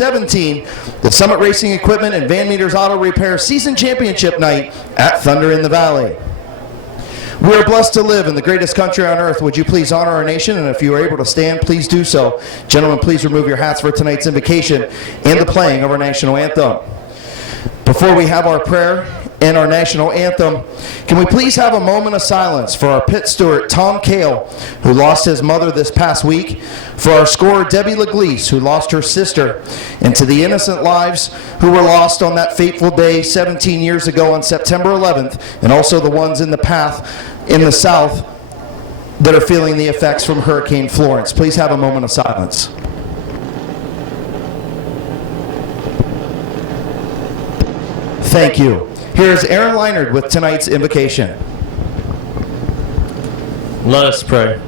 17, the Summit Racing Equipment and Van Meters Auto Repair Season Championship Night at Thunder in the Valley. We are blessed to live in the greatest country on earth. Would you please honor our nation? And if you are able to stand, please do so. Gentlemen, please remove your hats for tonight's invocation and the playing of our national anthem. Before we have our prayer and our national anthem, can we please have a moment of silence for our pit steward, Tom Kale, who lost his mother this past week, for our scorer, Debbie Leglise, who lost her sister, and to the innocent lives who were lost on that fateful day 17 years ago on September 11th, and also the ones in the path in the south that are feeling the effects from Hurricane Florence. Please have a moment of silence. Thank you. Here's Aaron Leinard with tonight's invocation. Let us pray.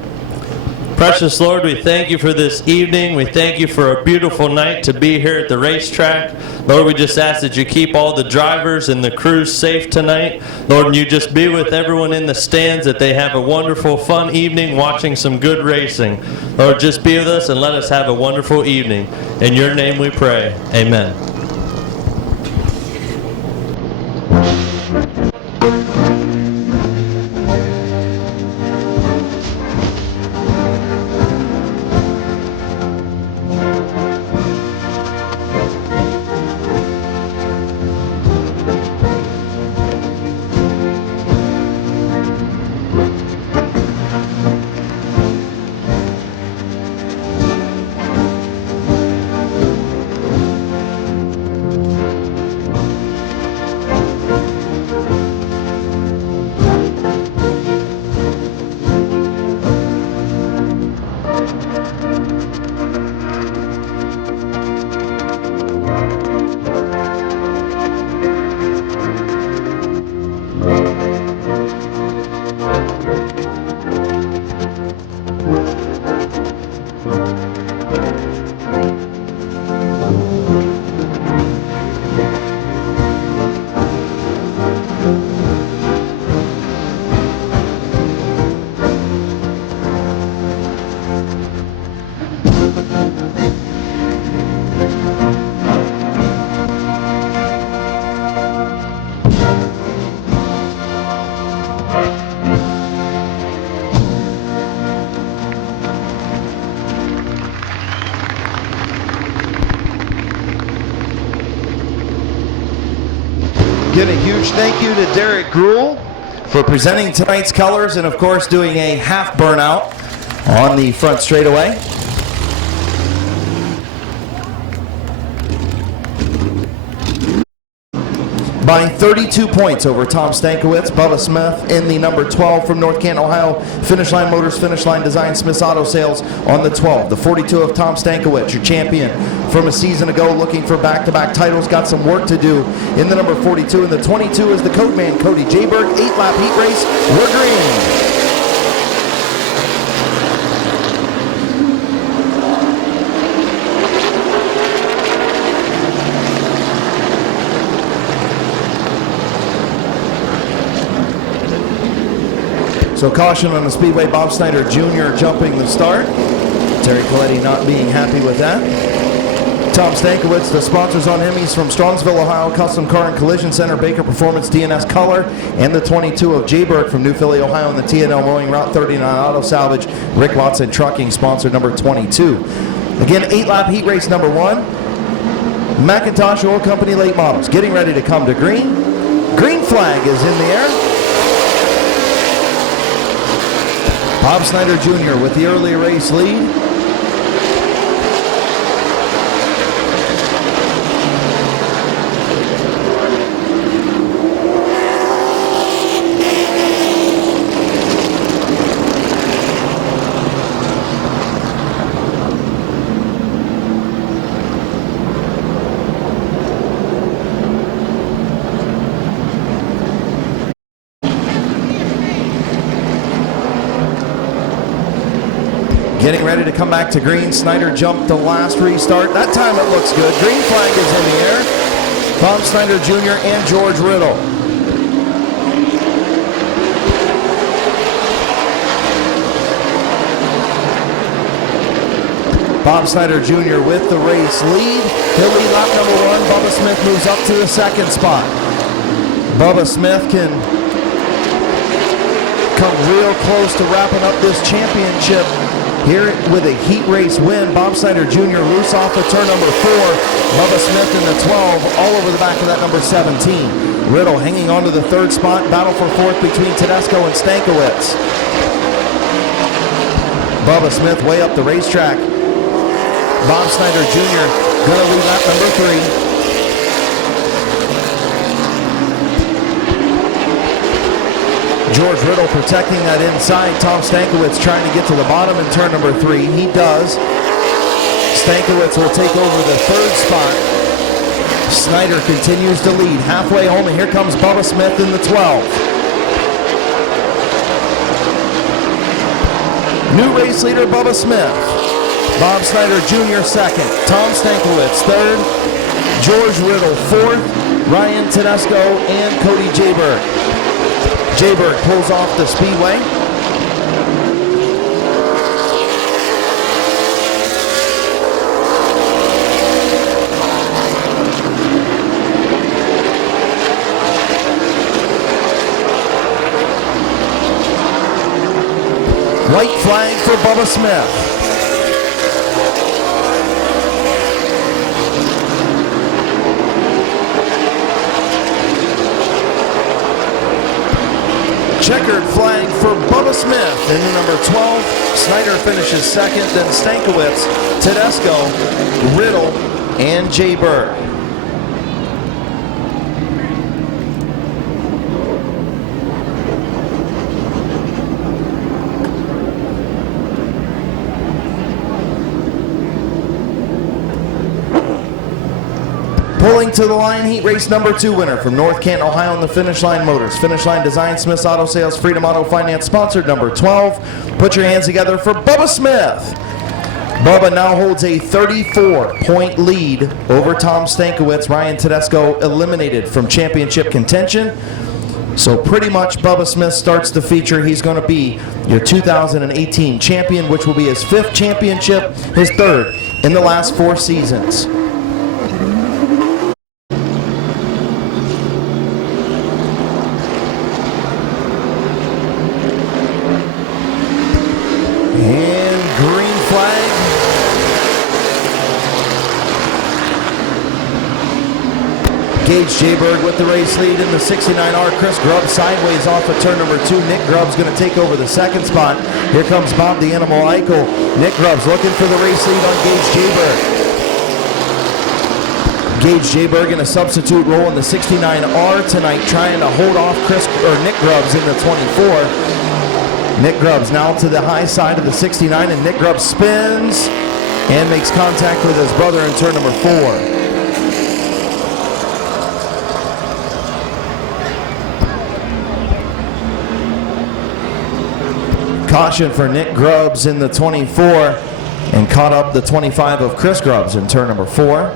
Precious Lord, we thank you for this evening. We thank you for a beautiful night to be here at the racetrack. Lord, we just ask that you keep all the drivers and the crews safe tonight. Lord, and you just be with everyone in the stands, that they have a wonderful, fun evening watching some good racing. Lord, just be with us and let us have a wonderful evening. In your name we pray. Amen. Again, a huge thank you to Derek Gruhl for presenting tonight's colors and, of course, doing a half burnout on the front straightaway. By 32 points over Tom Stankiewicz, Bubba Smith in the number 12 from North Canton, Ohio. Finish Line Motors, Finish Line Design, Smith's Auto Sales on the 12. The 42 of Tom Stankiewicz, your champion from a season ago, looking for back-to-back titles. Got some work to do in the number 42. And the 22 is the Code Man, Cody Jayberg. 8-lap heat race. We're green. So caution on the Speedway, Bob Snyder Jr. jumping the start. Terry Coletti not being happy with that. Tom Stankiewicz, the sponsors on him, he's from Strongsville, Ohio, Custom Car and Collision Center, Baker Performance, DNS Color, and the 22 of Jayberg from New Philly, Ohio, and the TNL Mowing, Route 39 Auto Salvage, Rick Watson Trucking, sponsor number 22. Again, 8-lap heat race number 1. McIntosh Oil Company late models getting ready to come to green. Green flag is in the air. Bob Snyder Jr. with the early race lead. Getting ready to come back to green. Snyder jumped the last restart. That time it looks good. Green flag is in the air. Bob Snyder Jr. and George Riddle. Bob Snyder Jr. with the race lead. He'll lead lap number 1. Bubba Smith moves up to the 2nd spot. Bubba Smith can come real close to wrapping up this championship here with a heat race win. Bob Snyder Jr. loose off of turn number 4. Bubba Smith in the 12, all over the back of that number 17. Riddle hanging on to the 3rd spot. Battle for 4th between Tedesco and Stankiewicz. Bubba Smith way up the racetrack. Bob Snyder Jr. gonna lead lap number 3. George Riddle protecting that inside. Tom Stankiewicz trying to get to the bottom in turn number 3. He does. Stankiewicz will take over the 3rd spot. Snyder continues to lead. Halfway home, and here comes Bubba Smith in the 12. New race leader, Bubba Smith. Bob Snyder Jr. 2nd. Tom Stankiewicz 3rd. George Riddle 4th. Ryan Tedesco and Cody Jayberg. Jayberg pulls off the speedway. White flag for Bubba Smith. Checkered flag for Bubba Smith in the number 12. Snyder finishes 2nd, then Stankiewicz, Tedesco, Riddle, and Jayberg. Pulling to the line, heat race number 2 winner from North Canton, Ohio on the Finish Line Motors. Finish Line Design, Smith's Auto Sales, Freedom Auto Finance, sponsored number 12. Put your hands together for Bubba Smith. Bubba now holds a 34-point lead over Tom Stankiewicz. Ryan Tedesco eliminated from championship contention. So pretty much Bubba Smith starts the feature. He's going to be your 2018 champion, which will be his 5th championship, his 3rd in the last 4 seasons. Gage Jayberg with the race lead in the 69R. Chris Grubb sideways off of turn number 2. Nick Grubb's going to take over the 2nd spot. Here comes Bob the Animal Eichel. Nick Grubb's looking for the race lead on Gage Jayberg. Gage Jayberg in a substitute role in the 69R tonight, trying to hold off Nick Grubb's in the 24. Nick Grubb's now to the high side of the 69, and Nick Grubb spins and makes contact with his brother in turn number 4. Caution for Nick Grubbs in the 24, and caught up the 25 of Chris Grubbs in turn number 4.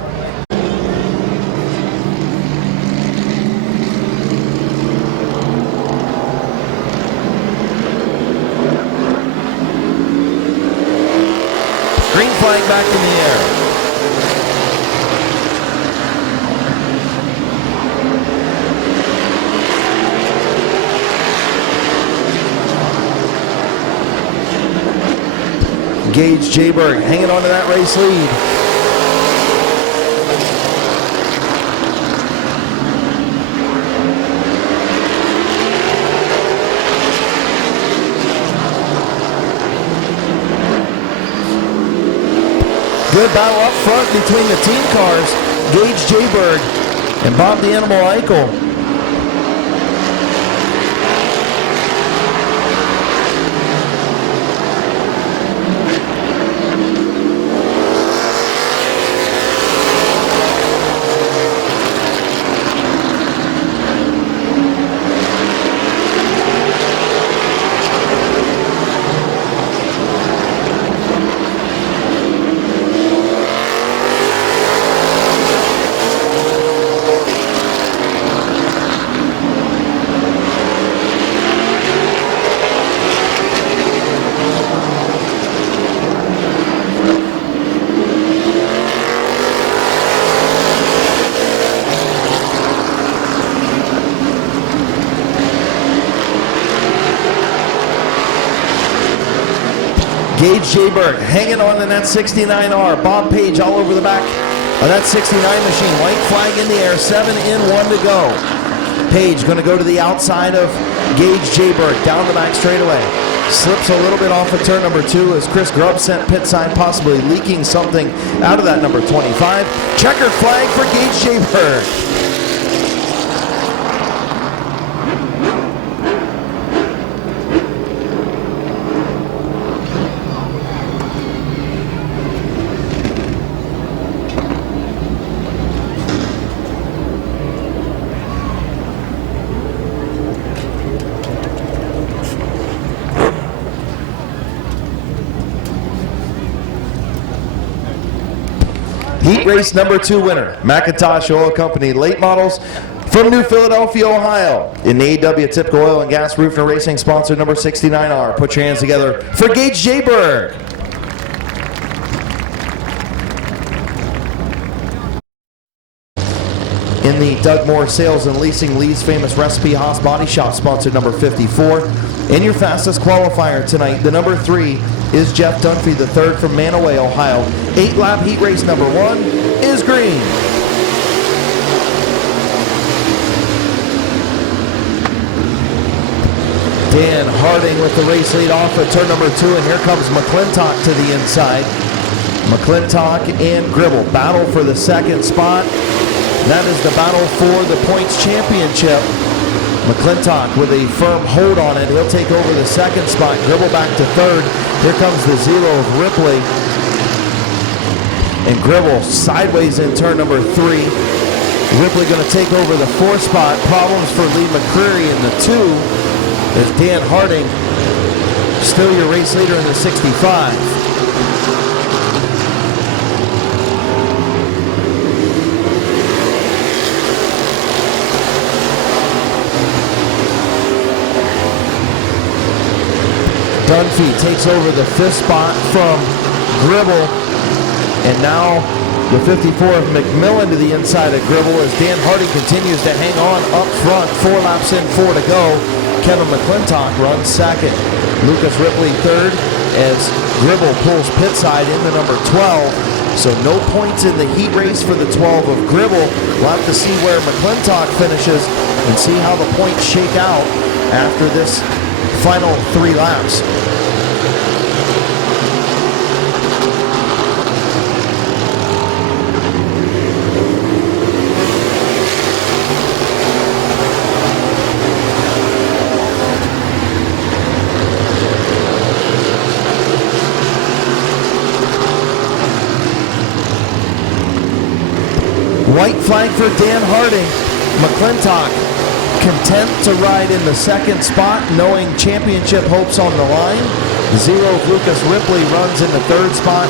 Green flag back in the air. Gage Jayberg hanging on to that race lead. Good battle up front between the team cars. Gage Jayberg and Bob the Animal Eichel. Gage Jayberg hanging on to that 69R. Bob Page all over the back of that 69 machine. White flag in the air, 7 in, 1 to go. Page going to go to the outside of Gage Jayberg, down the back straightaway. Slips a little bit off of turn number 2 as Chris Grubb sent pit side, possibly leaking something out of that number 25. Checkered flag for Gage Jayberg. Heat race number 2 winner, McIntosh Oil Company late models from New Philadelphia, Ohio. In the AW Typical Oil and Gas Roofing and Racing sponsor number 69R. Put your hands together for Gage Jayberg. In the Doug Moore Sales and Leasing Lee's Famous Recipe Haas Body Shop sponsor number 54. In your fastest qualifier tonight, the number 3 is Jeff Dunphy, the 3rd from Manaway, Ohio. 8-lap heat race number 1 is green. Dan Harding with the race lead off at turn number 2, and here comes McClintock to the inside. McClintock and Gribble battle for the 2nd spot. That is the battle for the points championship. McClintock with a firm hold on it. He'll take over the 2nd spot. Gribble back to 3rd. Here comes the 0 of Ripley. And Gribble sideways in turn number 3. Ripley going to take over the 4th spot. Problems for Lee McCreary in the 2. As Dan Harding, still your race leader in the 65. Dunphy takes over the 5th spot from Gribble, and now the 54 of McMillan to the inside of Gribble as Dan Harding continues to hang on up front. 4 laps in, 4 to go. Kevin McClintock runs 2nd. Lucas Ripley 3rd as Gribble pulls pit side into number 12. So no points in the heat race for the 12 of Gribble. We'll have to see where McClintock finishes and see how the points shake out after this final 3 laps. White flag for Dan Harding. McClintock content to ride in the 2nd spot, knowing championship hopes on the line. The 0 of Lucas Ripley runs in the 3rd spot.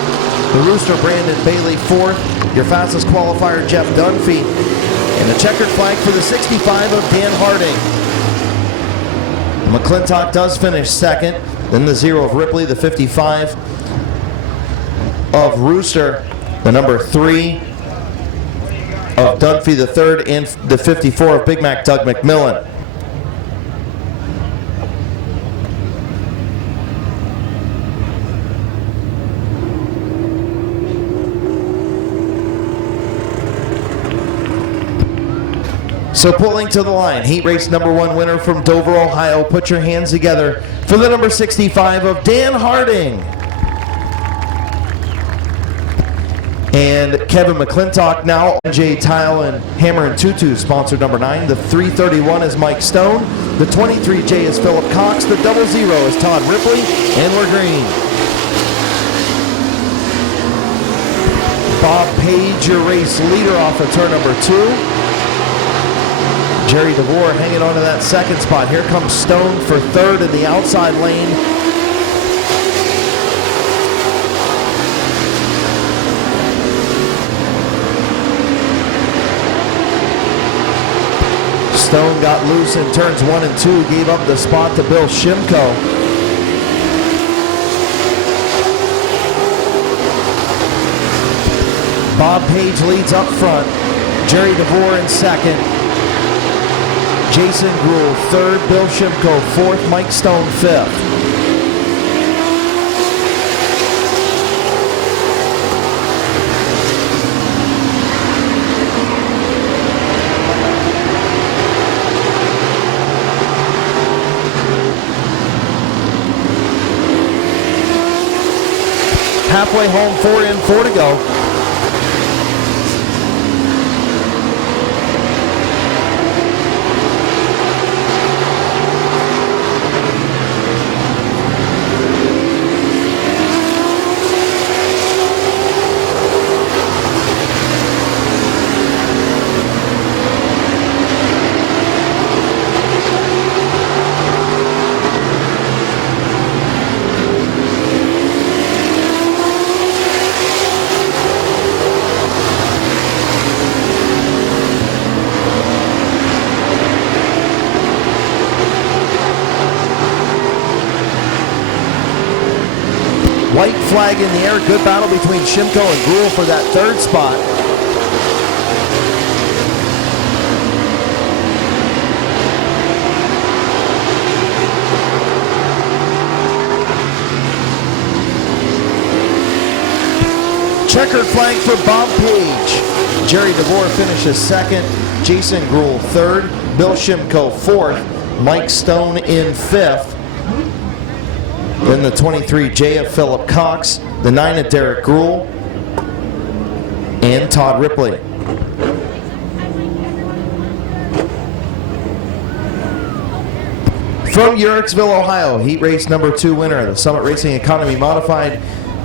The Rooster Brandon Bailey 4th. Your fastest qualifier Jeff Dunphy. And the checkered flag for the 65 of Dan Harding. McClintock does finish 2nd. Then the 0 of Ripley, the 55 of Rooster, the number 3 of Dunphy, the 3rd, and the 54 of Big Mac Doug McMillan. So pulling to the line, heat race number 1 winner from Dover, Ohio. Put your hands together for the number 65 of Dan Harding. And Kevin McClintock now. Jay Tile and Hammer and Tutu, sponsor number 9. The 331 is Mike Stone. The 23J is Philip Cox. The 00 is Todd Ripley. And we're green. Bob Page, your race leader off of turn number 2. Jerry DeVore hanging on to that 2nd spot. Here comes Stone for 3rd in the outside lane. Stone got loose in turns 1 and 2, gave up the spot to Bill Shimko. Bob Page leads up front. Jerry DeVore in 2nd. Jason Gruhl 3rd. Bill Shimko 4th. Mike Stone 5th. halfway home, 4 in, 4 to go. White flag in the air. Good battle between Shimko and Gruhl for that third spot. Checkered flag for Bob Page. Jerry DeVore finishes second. Jason Gruhl third. Bill Shimko fourth. Mike Stone in fifth. Then the 23J of Philip Cox, the 9 of Derek Gruhl, and Todd Ripley. From Uricksville, Ohio, heat race number 2 winner of the Summit Racing Economy Modified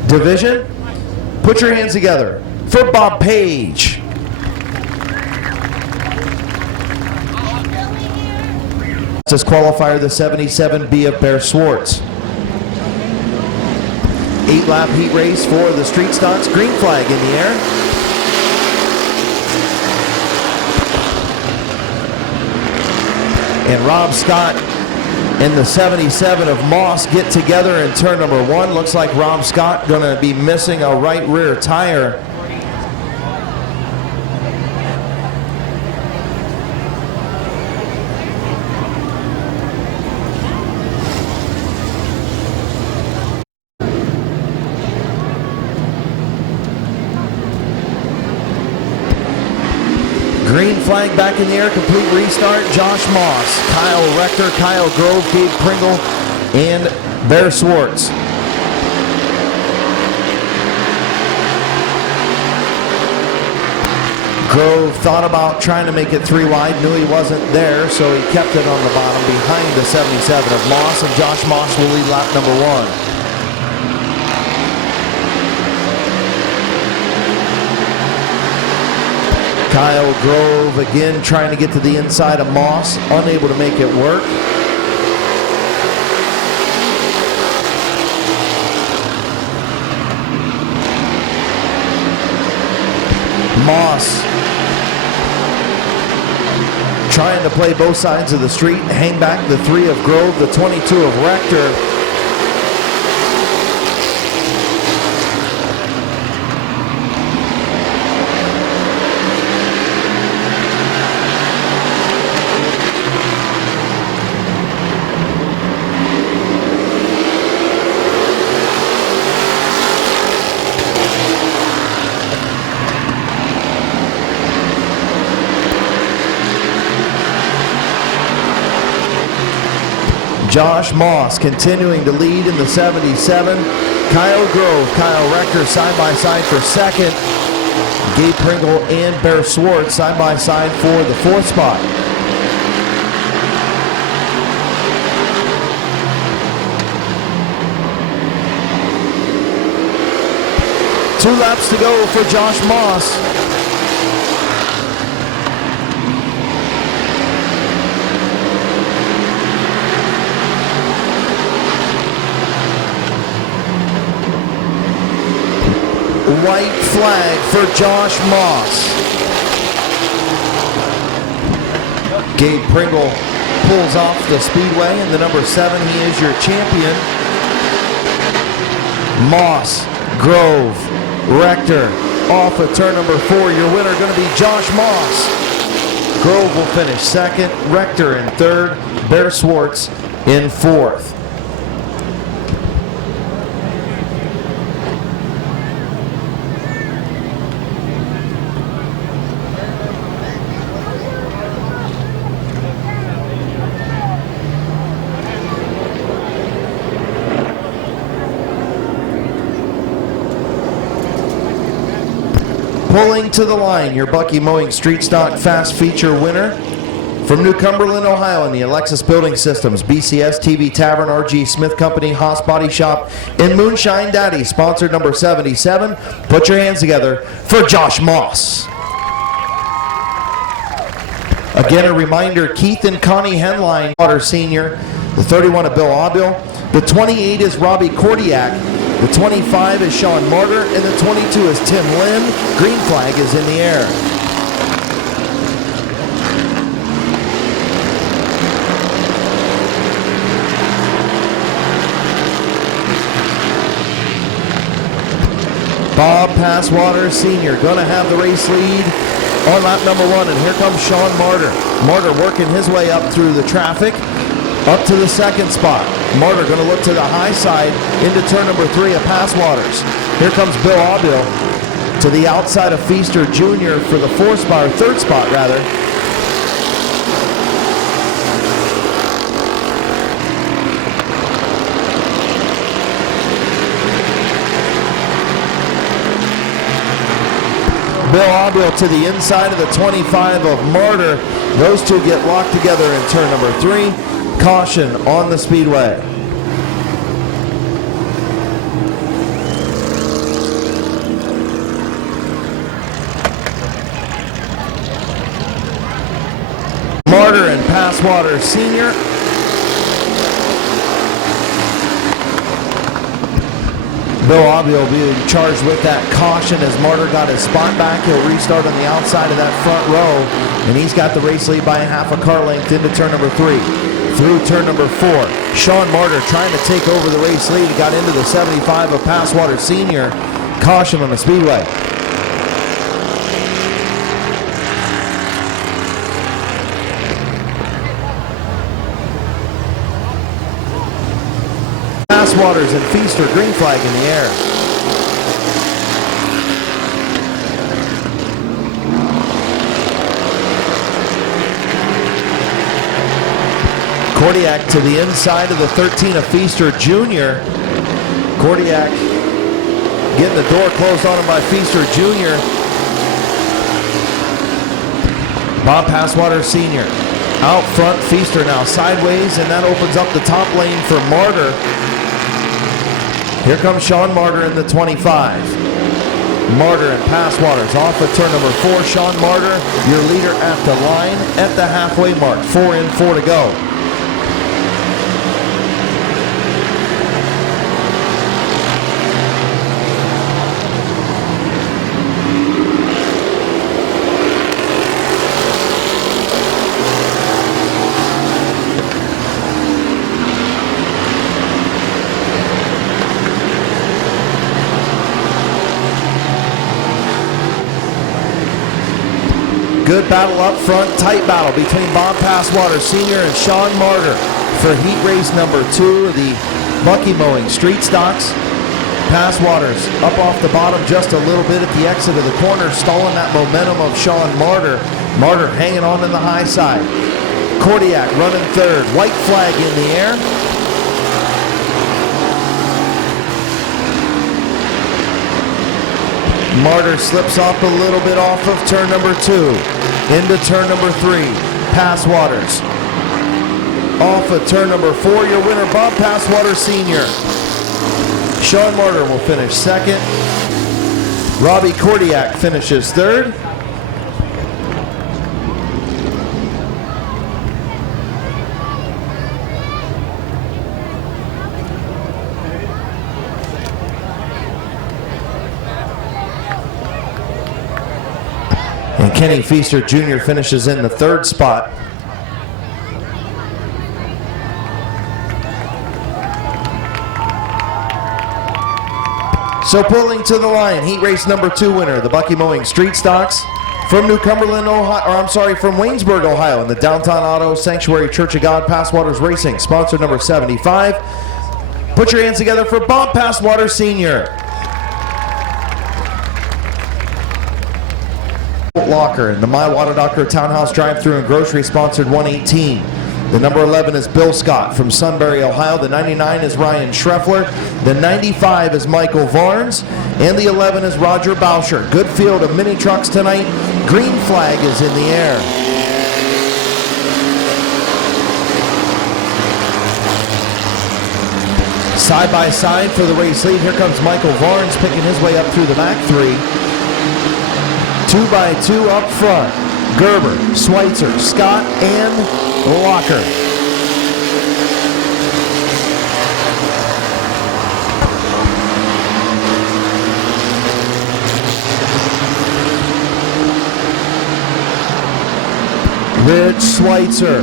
Division. Put your hands together for Bob Page. This qualifier, the 77B of Bear Swartz. 8-lap heat race for the street stocks. Green flag in the air. And Rob Scott and the 77 of Moss get together in turn number 1. Looks like Rob Scott going to be missing a right rear tire. Green flag back in the air, complete restart. Josh Moss, Kyle Rector, Kyle Grove, Gabe Pringle, and Bear Swartz. Grove thought about trying to make it 3 wide, knew he wasn't there, so he kept it on the bottom behind the 77 of Moss, and Josh Moss will lead lap number 1. Kyle Grove again trying to get to the inside of Moss, unable to make it work. Moss trying to play both sides of the street, hang back the 3 of Grove, the 22 of Rector. Josh Moss continuing to lead in the 77. Kyle Grove, Kyle Rector side by side for second. Gabe Pringle and Bear Swartz side by side for the 4th spot. Two laps to go for Josh Moss. White flag for Josh Moss. Gabe Pringle pulls off the speedway, and the number 7, he is your champion. Moss, Grove, Rector off of turn number 4. Your winner going to be Josh Moss. Grove will finish second, Rector in third, Bear Swartz in fourth. Pulling to the line, your Bucky Mowing Street Stock Fast Feature winner. From New Cumberland, Ohio, in the Alexis Building Systems, BCS TV Tavern, RG Smith Company, Haas Body Shop, and Moonshine Daddy, sponsored number 77. Put your hands together for Josh Moss. Again, a reminder, Keith and Connie Henline, Water Senior. The 31 is Bill Aubil. The 28 is Robbie Kordiak. The 25 is Sean Martyr. And the 22 is Tim Lynn. Green flag is in the air. Bob Passwater Sr. going to have the race lead on lap number 1, and here comes Sean Martyr. Martyr working his way up through the traffic, up to the second spot. Martyr going to look to the high side into turn number 3 of Passwaters. Here comes Bill Aubil to the outside of Feaster Jr. for the third spot rather. Bill Aubil to the inside of the 25 of Martyr. Those two get locked together in turn number 3. Caution on the speedway. Martyr and Passwater Sr. Bill Aubil will be charged with that caution as Martyr got his spot back. He'll restart on the outside of that front row, and he's got the race lead by half a car length into turn number 3. Through turn number 4, Sean Martyr trying to take over the race lead. He got into the 75 of Passwater Sr. Caution on the speedway. Passwaters and Feaster, green flag in the air. Kordiak to the inside of the 13 of Feaster Jr. Kordiak getting the door closed on him by Feaster Jr. Bob Passwater Sr. out front, Feaster now sideways, and that opens up the top lane for Martyr. Here comes Sean Martyr in the 25. Martyr and Passwaters off of turn number 4. Sean Martyr, your leader at the line at the halfway mark. 4 in, 4 to go. Good battle up front, tight battle between Bob Passwater Sr. and Sean Martyr for heat race number 2 of the Bucky Mowing Street Stocks. Passwaters up off the bottom just a little bit at the exit of the corner, stalling that momentum of Sean Martyr. Martyr hanging on in the high side. Kordiak running third, white flag in the air. Martyr slips off a little bit off of turn number 2 into turn number 3. Passwaters off of turn number 4. Your winner, Bob Passwater Sr. Sean Martyr will finish second. Robbie Kordiak finishes third. And Kenny Feaster Jr. finishes in the third spot. So pulling to the line, heat race number 2 winner, the Bucky Mowing Street Stocks from New Cumberland, Ohio, from Waynesburg, Ohio, in the Downtown Auto Sanctuary Church of God Passwaters Racing, sponsor number 75. Put your hands together for Bob Passwater Sr. Locker in the My Water Doctor Townhouse drive-thru and grocery sponsored 118. The number 11 is Bill Scott from Sunbury, Ohio. The 99 is Ryan Schreffler. The 95 is Michael Varnes. And the 11 is Roger Bauscher. Good field of mini trucks tonight. Green flag is in the air. Side by side for the race lead. Here comes Michael Varnes picking his way up through the back three. 2 by 2 up front. Gerber, Schweitzer, Scott, and Locker. Rich Schweitzer.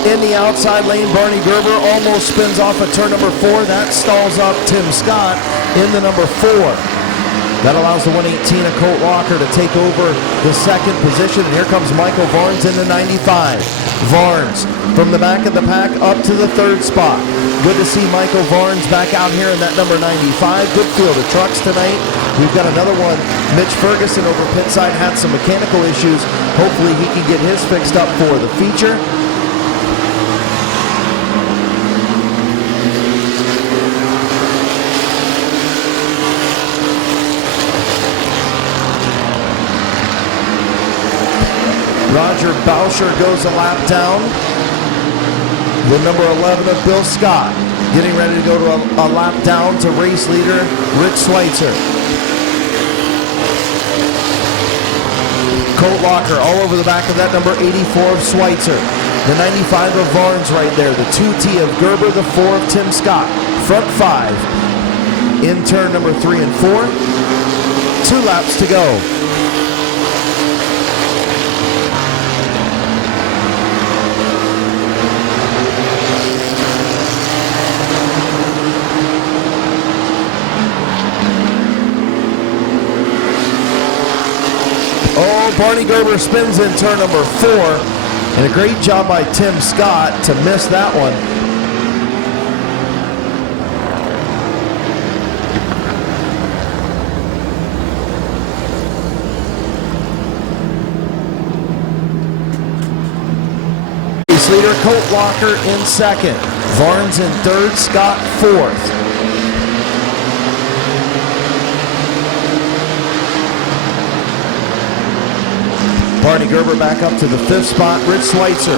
In the outside lane, Barney Gerber almost spins off at turn number 4. That stalls up Tim Scott in the number 4. That allows the 118 of Colt Locker to take over the second position. And here comes Michael Varnes in the 95. Varnes from the back of the pack up to the third spot. Good to see Michael Varnes back out here in that number 95. Good field of trucks tonight. We've got another one. Mitch Ferguson over pit side had some mechanical issues. Hopefully he can get his fixed up for the feature. Roger Bauscher goes a lap down. The number 11 of Bill Scott getting ready to go to a lap down to race leader Rich Schweitzer. Colt Locker all over the back of that number 84 of Schweitzer. The 95 of Varnes right there. The 2T of Gerber, the 4 of Tim Scott. Front 5 in turn number 3 and 4. 2 laps to go. Oh, Barney Gerber spins in turn number 4. And a great job by Tim Scott to miss that one. Race leader Colt Locker in second. Varnes in third, Scott fourth. Barney Gerber back up to the 5th spot. Rich Schweitzer.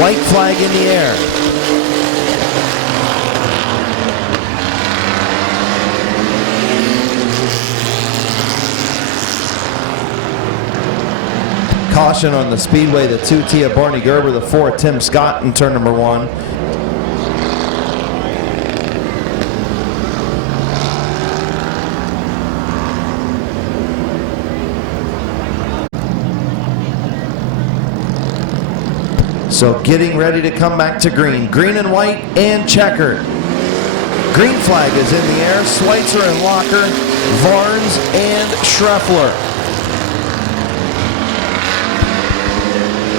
White flag in the air. Caution on the speedway. The 2T of Barney Gerber, the 4 Tim Scott in turn number 1. So getting ready to come back to green. Green and white and checkered. Green flag is in the air. Schweitzer and Locker, Varnes and Schreffler.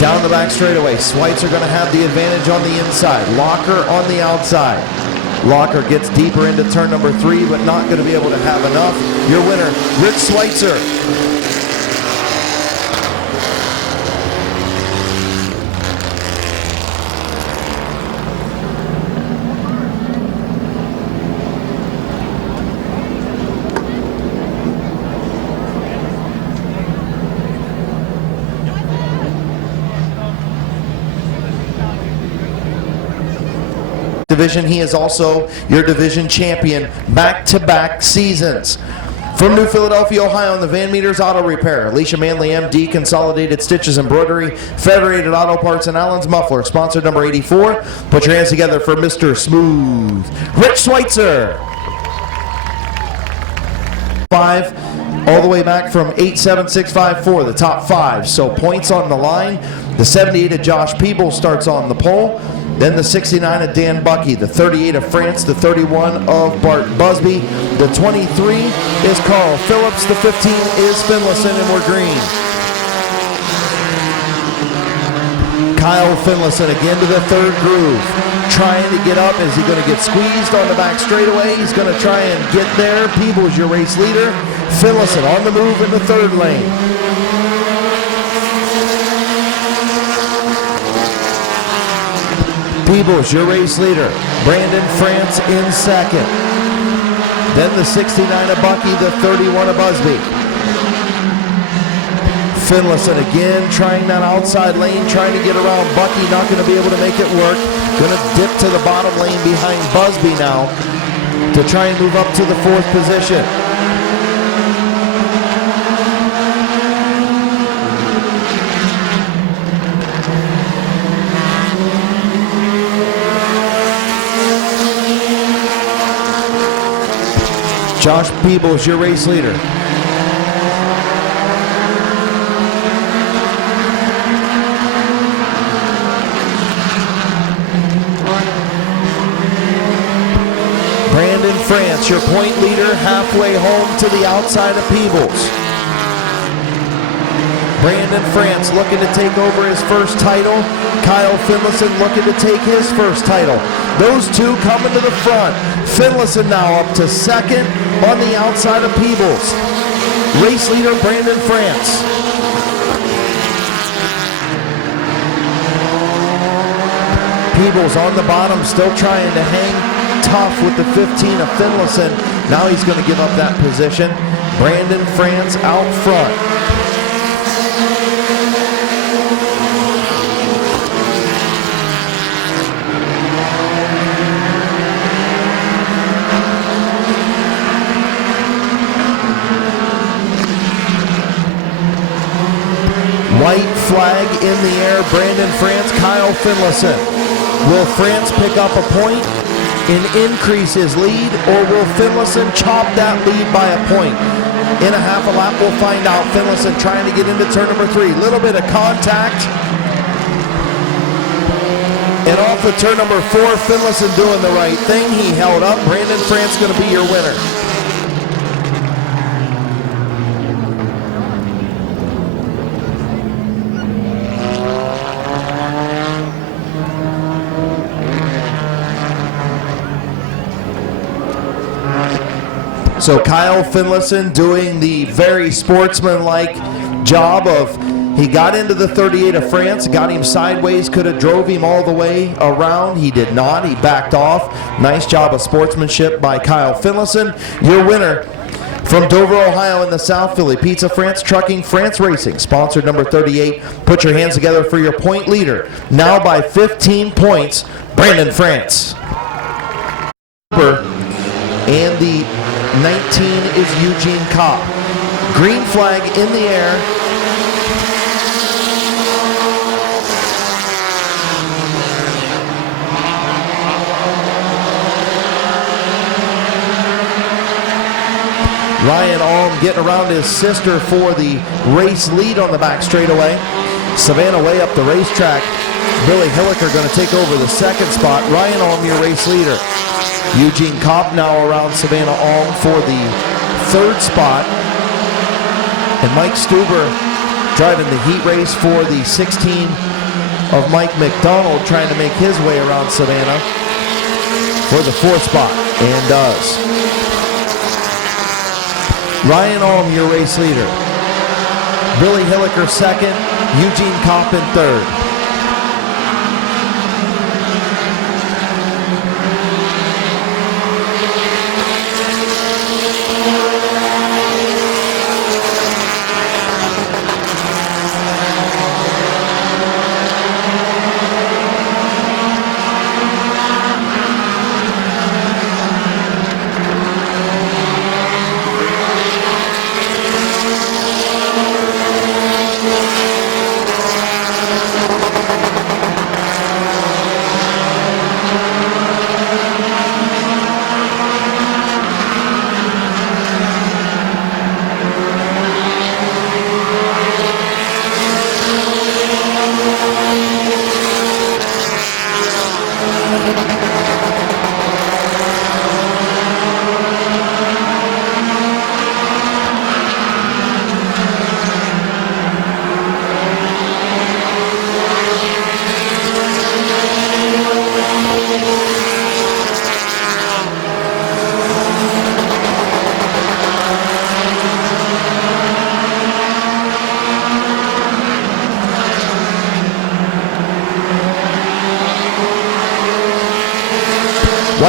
Down the back straightaway. Schweitzer going to have the advantage on the inside. Locker on the outside. Locker gets deeper into turn number 3, but not going to be able to have enough. Your winner, Rich Schweitzer. Division. He is also your division champion back-to-back seasons. From New Philadelphia, Ohio, in the Van Meters Auto Repair, Alicia Manley, MD, Consolidated Stitches Embroidery, Federated Auto Parts, and Allen's Muffler. Sponsor number 84. Put your hands together for Mr. Smooth, Rich Schweitzer. 5, all the way back from 87654, the top 5. So points on the line. The 78 of Josh Peebles starts on the pole. Then the 69 of Dan Bucky, the 38 of France, the 31 of Bart Busby, the 23 is Carl Phillips, the 15 is Finlayson, and we're green. Kyle Finlayson again to the third groove, trying to get up. Is he going to get squeezed on the back straightaway? He's going to try and get there. Peebles, your race leader. Finlayson on the move in the third lane. Peebles, your race leader. Brandon France in second. Then the 69 of Bucky, the 31 of Busby. Finlayson again trying that outside lane, trying to get around Bucky, not going to be able to make it work. Going to dip to the bottom lane behind Busby now to try and move up to the 4th position. Josh Peebles, your race leader. Brandon France, your point leader, halfway home to the outside of Peebles. Brandon France looking to take over his first title. Kyle Finlayson looking to take his first title. Those two coming to the front. Finlayson now up to second on the outside of Peebles. Race leader Brandon France. Peebles on the bottom, still trying to hang tough with the 15 of Finlayson. Now he's going to give up that position. Brandon France out front. White flag in the air, Brandon France, Kyle Finlayson. Will France pick up a point and increase his lead, or will Finlayson chop that lead by a point? In a half a lap, we'll find out. Finlayson trying to get into turn number 3. Little bit of contact. And off of turn number 4, Finlayson doing the right thing. He held up. Brandon France going to be your winner. So Kyle Finlayson doing the very sportsman-like job of, he got into the 38 of France, got him sideways, could have drove him all the way around. He did not. He backed off. Nice job of sportsmanship by Kyle Finlayson. Your winner from Dover, Ohio in the South Philly, Pizza France Trucking France Racing, sponsored number 38. Put your hands together for your point leader. Now by 15 points, Brandon France. And the 19 is Eugene Kopp. Green flag in the air. Ryan Alm getting around his sister for the race lead on the back straightaway. Savannah way up the racetrack. Billy Hilliker going to take over the 2nd spot. Ryan Alm, your race leader. Eugene Kopp now around Savannah Alm for the 3rd spot. And Mike Stuber driving the heat race for the 16 of Mike McDonald, trying to make his way around Savannah for the 4th spot, and does. Ryan Alm, your race leader. Billy Hilliker 2nd, Eugene Kopp in 3rd.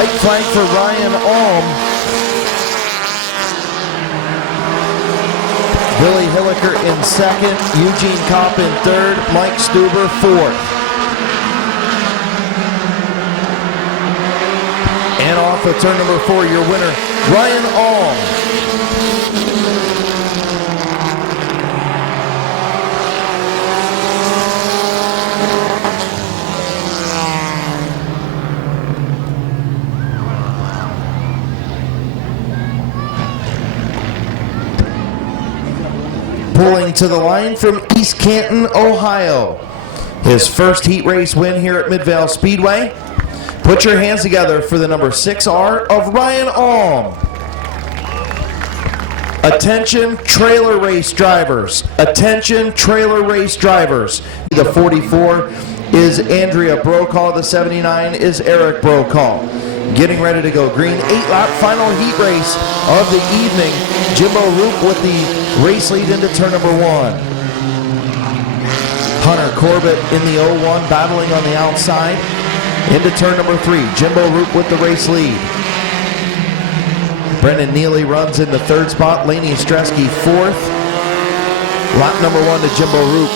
White flag for Ryan Alm. Billy Hilliker in second, Eugene Kopp in third, Mike Stuber fourth. And off of turn number 4, your winner, Ryan Alm. Pulling to the line from East Canton, Ohio. His first heat race win here at Midvale Speedway. Put your hands together for the number 6R of Ryan Alm. Attention trailer race drivers. Attention trailer race drivers. The 44 is Andrea Brokaw. The 79 is Eric Brokaw. Getting ready to go green. 8-lap final heat race of the evening. Jimbo Roop with the race lead into turn number 1. Hunter Corbett in the 01 battling on the outside. Into turn number 3. Jimbo Roop with the race lead. Brendan Neely runs in the 3rd spot. Laney Stresky 4th. Lap number 1 to Jimbo Roop.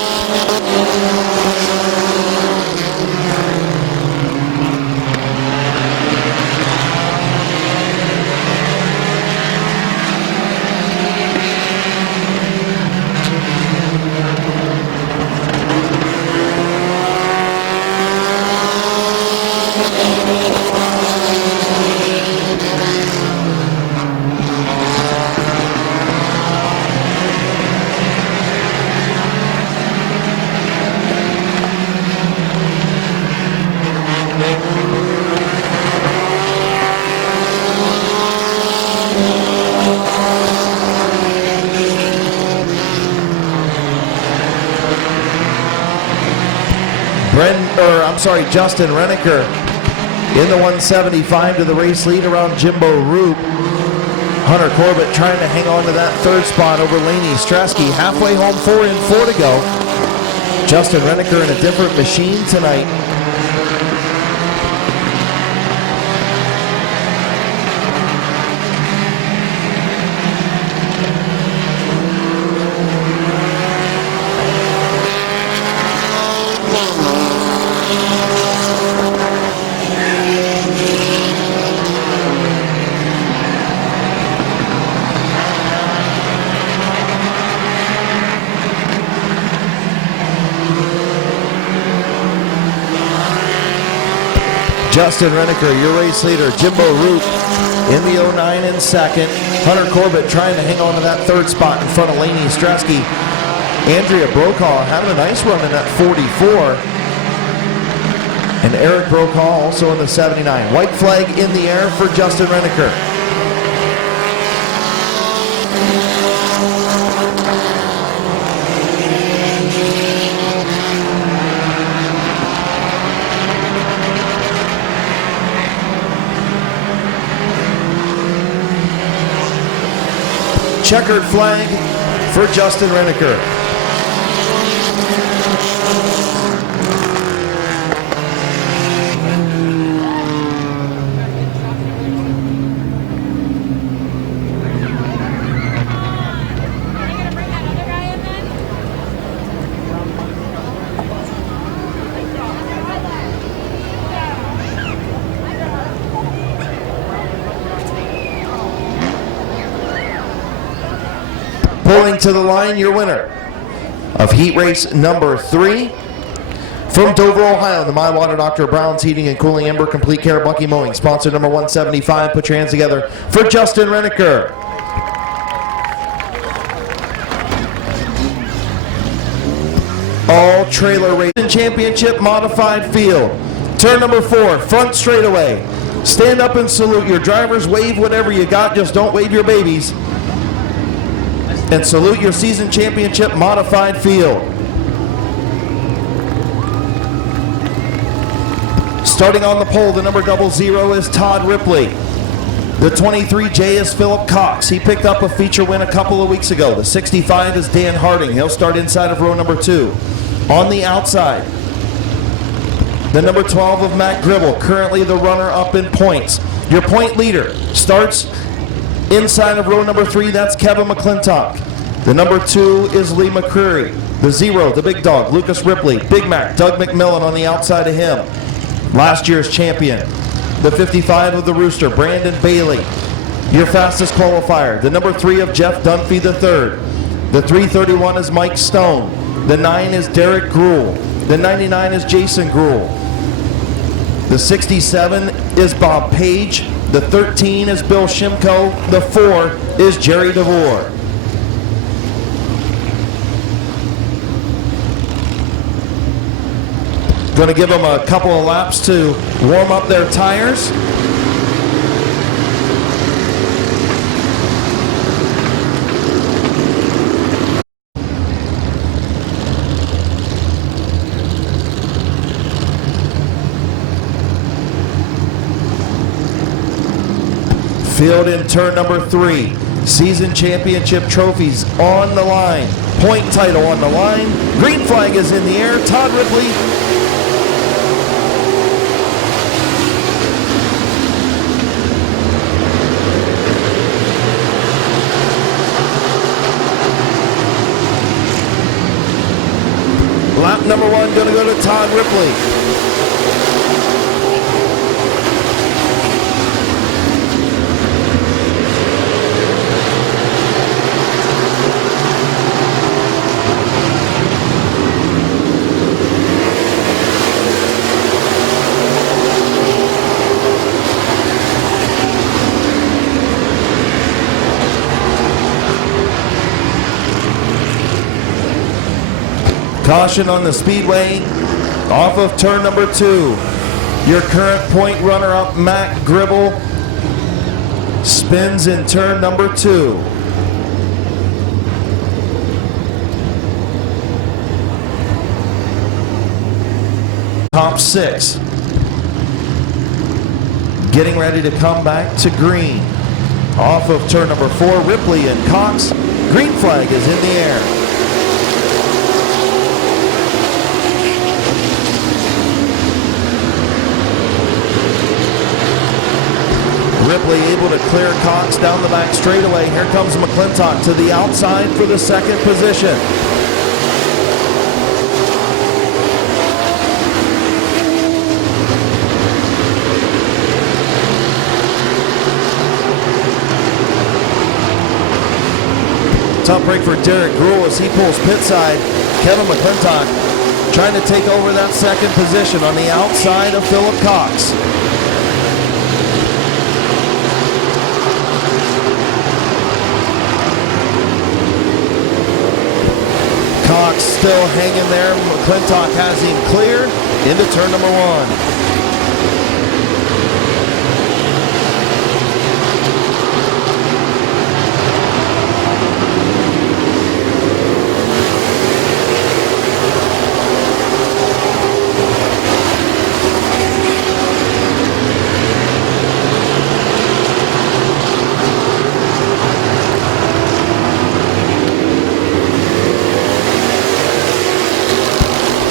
Justin Reniker in the 175 to the race lead around Jimbo Roop. Hunter Corbett trying to hang on to that 3rd spot over Laney Stresky. Halfway home, 4 in, 4 to go. Justin Reniker in a different machine tonight. Justin Reniker, your race leader. Jimbo Roop in the 09 in second. Hunter Corbett trying to hang on to that 3rd spot in front of Laney Stresky. Andrea Brokaw having a nice run in that 44. And Eric Brokaw also in the 79. White flag in the air for Justin Reniker. Checkered flag for Justin Reniker. Pulling to the line, your winner of heat race number 3 from Dover, Ohio, the My Water Dr. Brown's Heating and Cooling, Ember Complete Care, Bucky Mowing, sponsor number 175. Put your hands together for Justin Reniker. All trailer racing championship modified field. Turn number 4, front straightaway. Stand up and salute your drivers. Wave whatever you got, just don't wave your babies. And salute your season championship modified field. Starting on the pole, the number 00 is Todd Ripley. The 23J is Philip Cox. He picked up a feature win a couple of weeks ago. The 65 is Dan Harding. He'll start inside of row number 2. On the outside, the number 12 of Matt Gribble, currently the runner-up in points. Your point leader starts inside of row number 3. That's Kevin McClintock. The number 2 is Lee McCreary. The 0, the big dog, Lucas Ripley. Big Mac, Doug McMillan on the outside of him. Last year's champion. The 55 of the Rooster, Brandon Bailey. Your fastest qualifier. The number 3 of Jeff Dunphy III. The 331 is Mike Stone. The 9 is Derek Gruhl. The 99 is Jason Gruhl. The 67 is Bob Page. The 13 is Bill Shimko. The 4 is Jerry DeVore. Going to give them a couple of laps to warm up their tires. Field in turn number 3. Season championship trophies on the line. Point title on the line. Green flag is in the air. Todd Ripley. Lap number 1 going to go to Todd Ripley. Caution on the speedway, off of turn number 2. Your current point runner-up, Matt Gribble, spins in turn number 2. Top 6. Getting ready to come back to green. Off of turn number 4, Ripley and Cox. Green flag is in the air. Ripley able to clear Cox down the back straightaway. Here comes McClintock to the outside for the 2nd position. Tough break for Derek Gruhl as he pulls pit side. Kevin McClintock trying to take over that 2nd position on the outside of Philip Cox. Cox still hanging there. McClintock has him clear into turn number 1.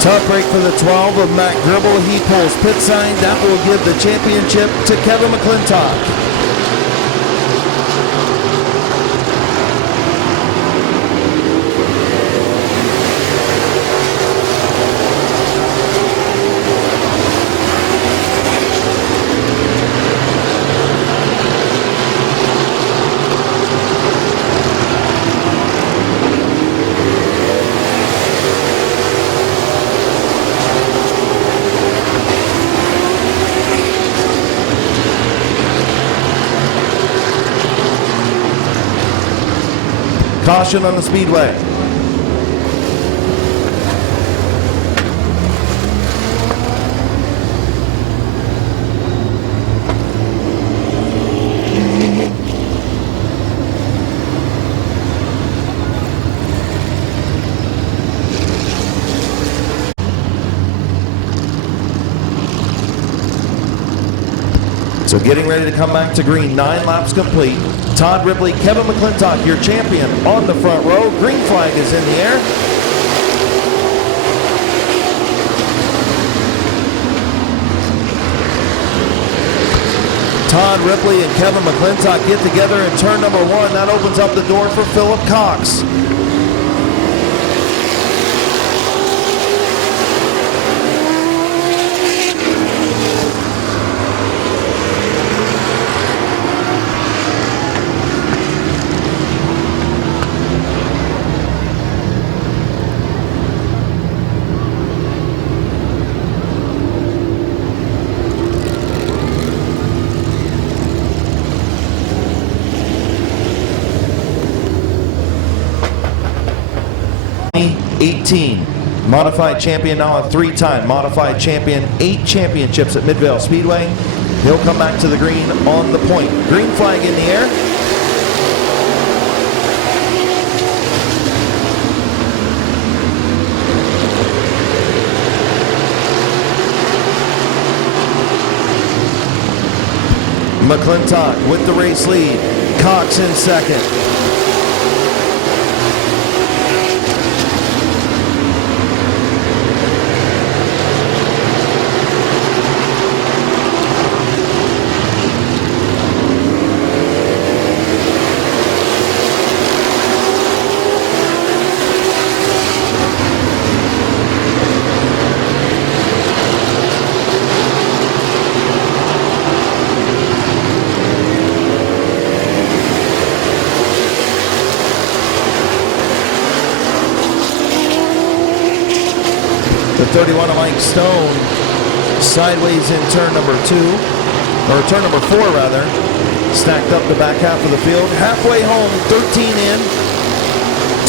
Tough break for the 12 of Matt Gribble. He pulls pit sign. That will give the championship to Kevin McClintock. Caution on the speedway. So getting ready to come back to green, 9 laps complete. Todd Ripley, Kevin McClintock, your champion on the front row. Green flag is in the air. Todd Todd Ripley and Kevin McClintock get together in turn number 1. That opens up the door for Philip Cox. Modified champion, now a 3-time modified champion, 8 championships at Midvale Speedway. He'll come back to the green on the point. Green flag in the air. McClintock with the race lead. Cox in second. The 31 of Mike Stone sideways in turn number 2, or turn number 4 rather, stacked up the back half of the field. Halfway home, 13 in,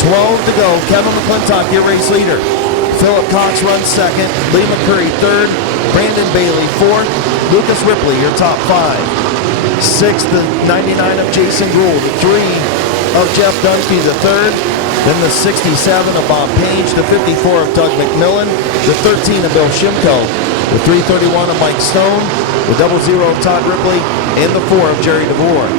12 to go. Kevin McClintock, your race leader. Philip Cox runs second, Lee McCurry third, Brandon Bailey fourth, Lucas Ripley, your top 5. Sixth, the 99 of Jason Gould, the 3 of Jeff Dunphy, the third. Then the 67 of Bob Page, the 54 of Doug McMillan, the 13 of Bill Shimko, the 331 of Mike Stone, the 00 of Todd Ripley, and the 4 of Jerry DeVore.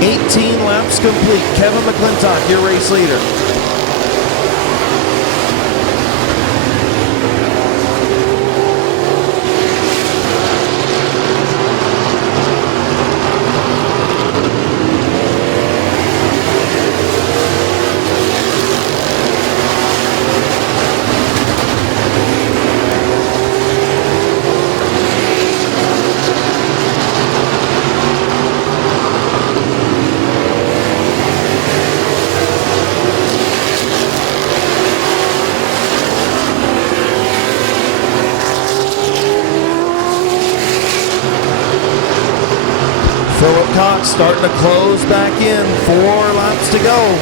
18 laps complete. Kevin McClintock, your race leader. Philip Cox starting to close back in. 4 laps to go.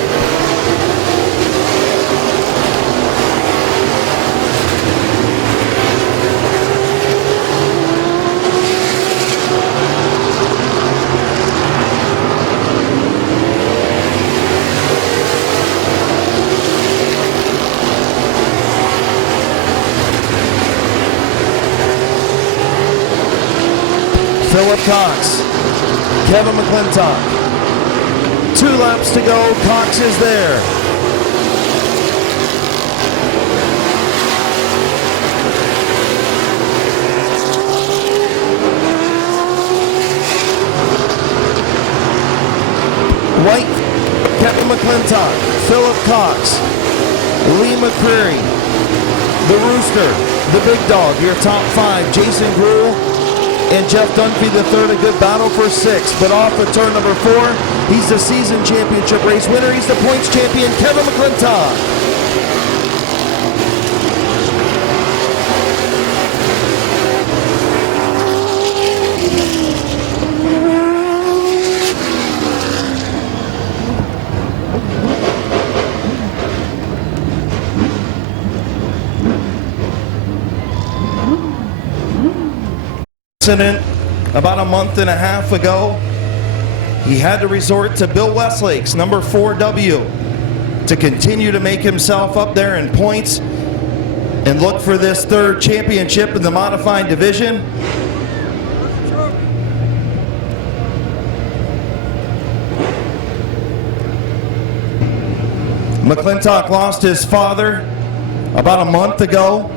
Philip Cox. Kevin McClintock. 2 laps to go. Cox is there. White, Kevin McClintock, Philip Cox, Lee McCreary, the Rooster, the Big Dog, your top 5, Jason Gruhl, and Jeff Dunphy the third. A good battle for 6th, but off at turn number 4, he's the season championship race winner. He's the points champion, Kevin McClintock. Accident about a month and a half ago. He had to resort to Bill Westlake's number 4W to continue to make himself up there in points and look for this third championship in the modified division. McClintock lost his father about a month ago.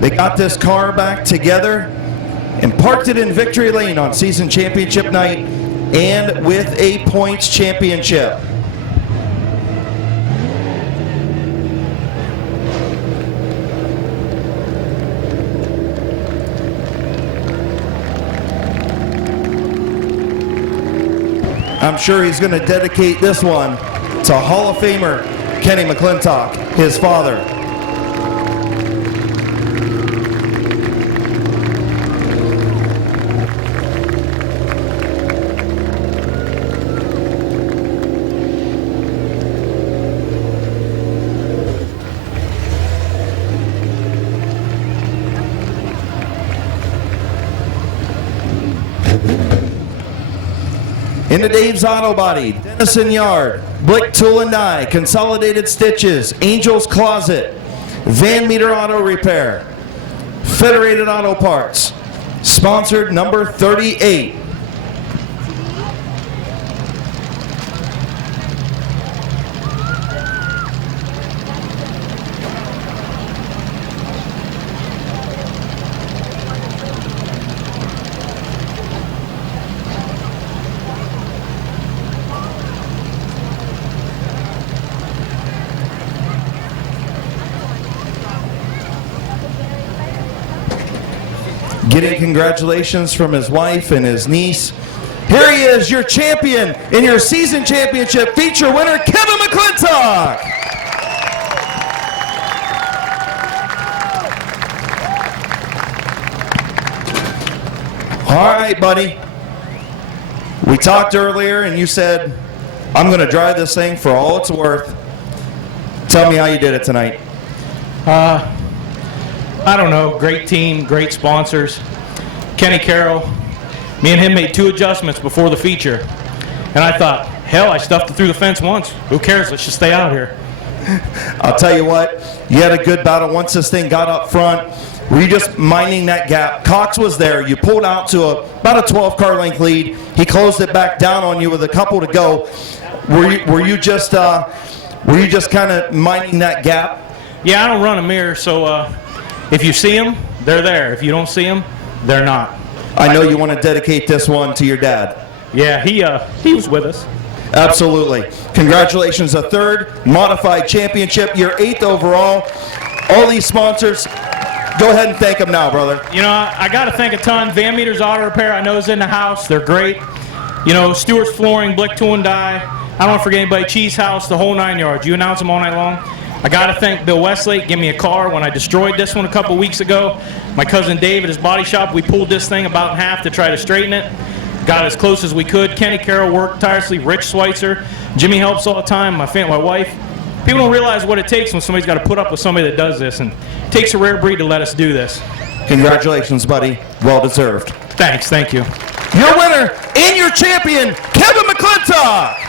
They got this car back together and parked it in Victory Lane on season championship night and with a points championship. I'm sure he's going to dedicate this one to Hall of Famer Kenny McClintock, his father. Into Dave's Auto Body, Dennison Yard, Blick Tool and Die, Consolidated Stitches, Angel's Closet, Van Meter Auto Repair, Federated Auto Parts, sponsored number 38. Getting congratulations from his wife and his niece. Here he is, your champion in your season championship feature winner, Kevin McClintock. All right, buddy. We talked earlier and you said, I'm going to drive this thing for all it's worth. Tell me how you did it tonight. I don't know, great team, great sponsors. Kenny Carroll, me and him made 2 adjustments before the feature. And I thought, hell, I stuffed it through the fence once. Who cares? Let's just stay out here. I'll tell you what, you had a good battle once this thing got up front. Were you just minding that gap? Cox was there. You pulled out to about a 12-car length lead. He closed it back down on you with a couple to go. Were you just kind of minding that gap? Yeah, I don't run a mirror, so if you see them, they're there. If you don't see them, they're not. I know you want to dedicate this one to your dad. Yeah, he was with us. Absolutely. Congratulations, a third modified championship, your 8th overall. All these sponsors, go ahead and thank them now, brother. You know, I got to thank a ton. Van Meter's Auto Repair, I know is in the house. They're great. You know, Stewart's Flooring, Blick Tool and Die. I don't want to forget anybody. Cheese House, the whole 9 yards. You announce them all night long. I got to thank Bill Westlake, give me a car when I destroyed this one a couple weeks ago. My cousin Dave at his body shop, we pulled this thing about in half to try to straighten it. Got as close as we could. Kenny Carroll worked tirelessly. Rich Schweitzer. Jimmy helps all the time. My wife. People don't realize what it takes when somebody's got to put up with somebody that does this. And it takes a rare breed to let us do this. Congratulations, buddy. Well deserved. Thanks. Thank you. Your winner and your champion, Kevin McClintock.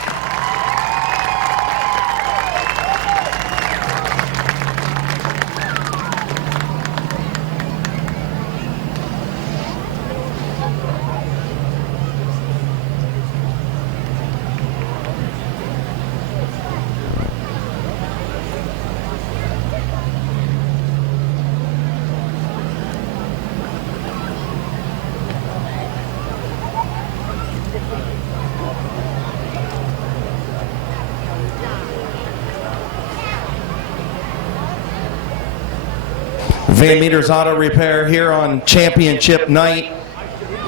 Van Meter's Auto Repair here on championship night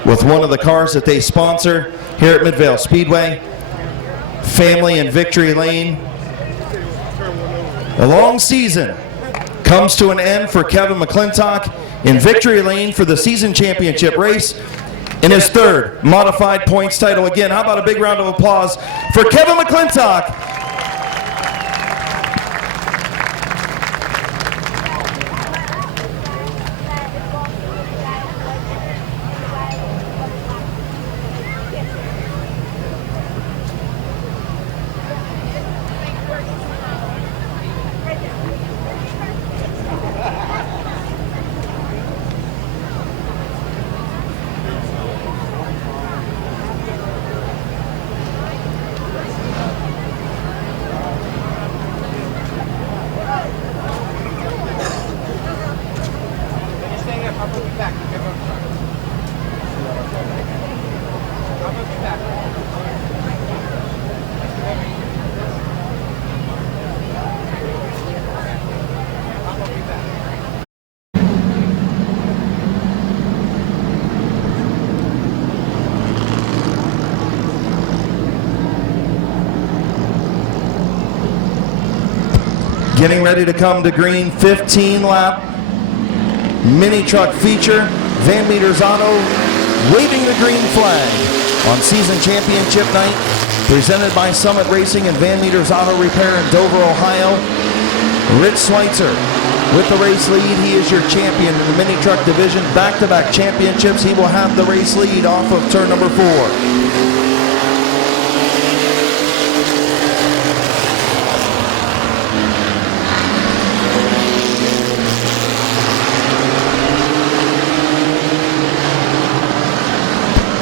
with one of the cars that they sponsor here at Midvale Speedway. Family in Victory Lane. A long season comes to an end for Kevin McClintock in Victory Lane for the season championship race in his 3rd modified points title. Again, how about a big round of applause for Kevin McClintock. Getting ready to come to green, 15 lap mini truck feature. Van Meters Auto waving the green flag on season championship night, presented by Summit Racing and Van Meters Auto Repair in Dover, Ohio. Rich Schweitzer with the race lead. He is your champion in the mini truck division. Back-to-back championships. He will have the race lead off of turn number 4.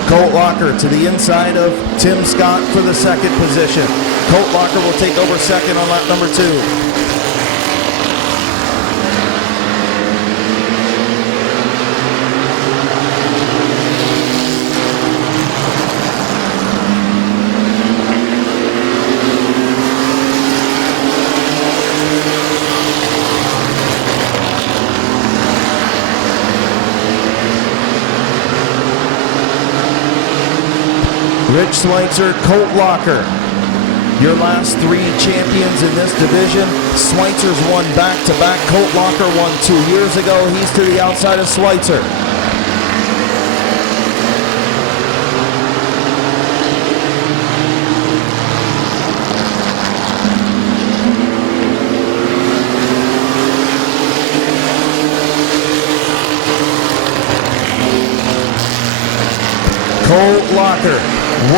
Colt Locker to the inside of Tim Scott for the second position. Colt Locker will take over second on lap number 2. Rich Schweitzer, Colt Locker, your last 3 champions in this division. Schweitzer's won back-to-back. Colt Locker won 2 years ago. He's to the outside of Schweitzer. Colt Locker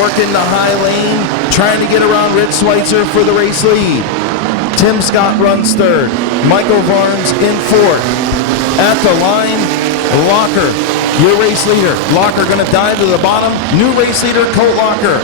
working the high lane, trying to get around Rich Schweitzer for the race lead. Tim Scott runs third. Michael Varnes in fourth. At the line, Locker, your race leader. Locker going to dive to the bottom. New race leader, Colt Locker.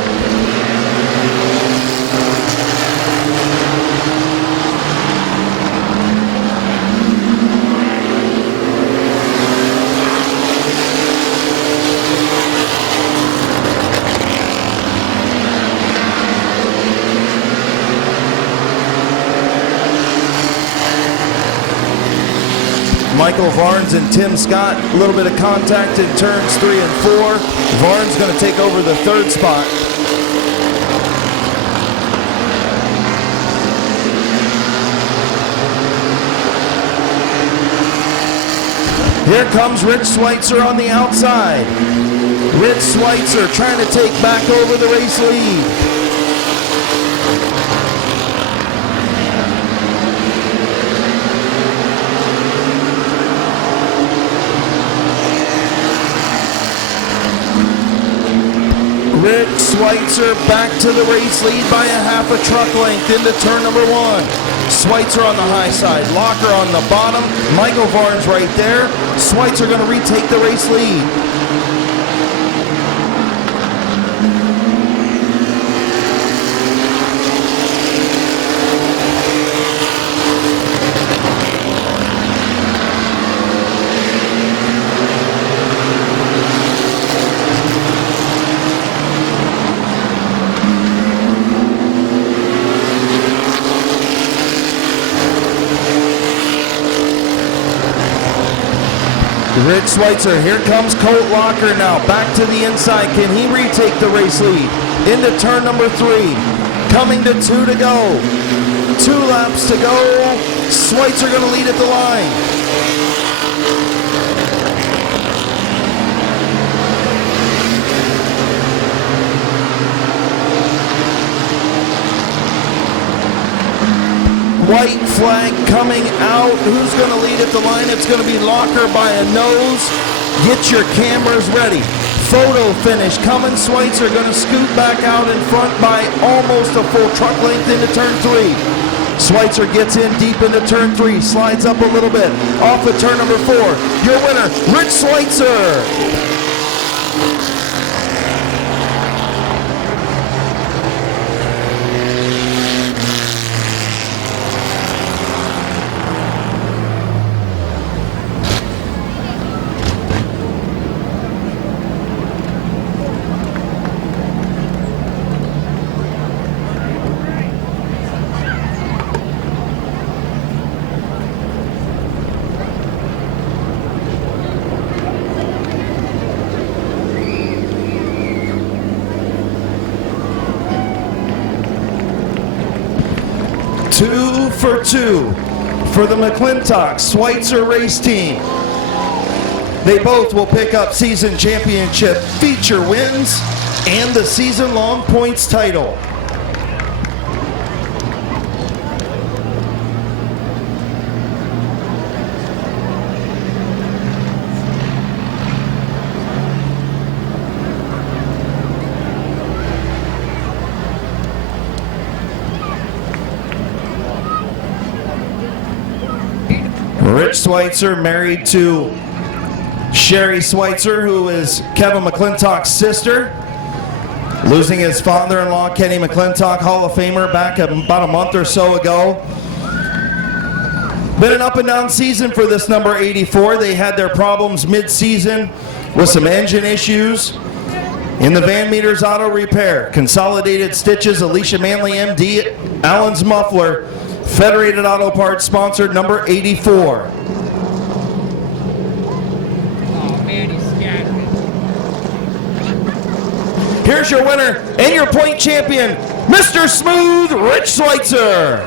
Michael Varnes and Tim Scott, a little bit of contact in turns 3 and 4. Varnes going to take over the third spot. Here comes Rich Schweitzer on the outside. Rich Schweitzer trying to take back over the race lead. Rich Schweitzer back to the race lead by a half a truck length into turn number 1. Schweitzer on the high side, Locker on the bottom, Michael Varnes right there. Schweitzer going to retake the race lead. Rich Schweitzer, here comes Colt Locker now, back to the inside. Can he retake the race lead? Into turn number 3, coming to 2 to go. 2 laps to go. Schweitzer going to lead at the line. White flag coming out. Who's going to lead at the line? It's going to be Locker by a nose. Get your cameras ready. Photo finish coming. Schweitzer going to scoot back out in front by almost a full truck length into turn 3. Schweitzer gets in deep into turn 3, slides up a little bit. Off of turn number 4. Your winner, Rich Schweitzer. for 2 for the McClintock Schweitzer race team. They both will pick up season championship feature wins and the season-long points title. Rich Schweitzer married to Sherry Schweitzer, who is Kevin McClintock's sister. Losing his father-in-law, Kenny McClintock, Hall of Famer, back about a month or so ago. Been an up-and-down season for this number 84. They had their problems mid-season with some engine issues. In the Van Meters Auto Repair, Consolidated Stitches, Alicia Manley, MD, Allen's Muffler, Federated Auto Parts sponsored number 84. Here's your winner and your point champion, Mr. Smooth, Rich Schweitzer.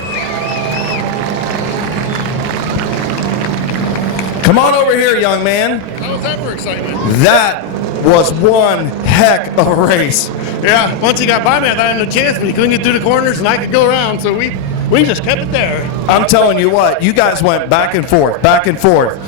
Come on over here, young man. How was that for excitement? That was one heck of a race. Yeah, once he got by me, I thought I had no chance, but he couldn't get through the corners and I could go around, so we just kept it there. I'm telling you what, you guys went back and forth, back and forth.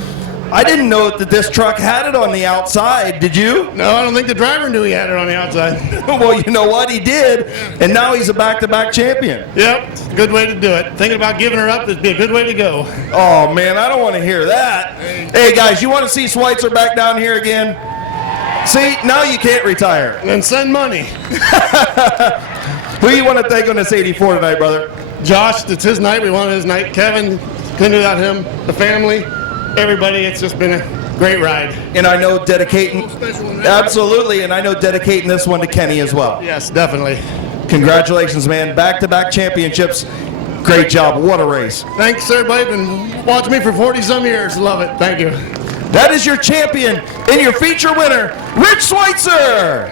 I didn't know that this truck had it on the outside, did you? No, I don't think the driver knew he had it on the outside. Well, you know what, he did, and now he's a back-to-back champion. Yep, it's a good way to do it. Thinking about giving her up would be a good way to go. Oh, man, I don't want to hear that. Hey, guys, you want to see Schweitzer back down here again? See, now you can't retire. And send money. Who you want to thank on this 84 tonight, brother? Josh, it's his night. We wanted his night. Kevin, couldn't do without him. The family, everybody. It's just been a great ride. And I know dedicating, absolutely, and I know dedicating this one to Kenny as well. Yes, definitely. Congratulations, man. Back-to-back championships. Great job. What a race. Thanks, everybody. Been watching me for 40-some years. Love it. Thank you. That is your champion and your feature winner, Rich Schweitzer.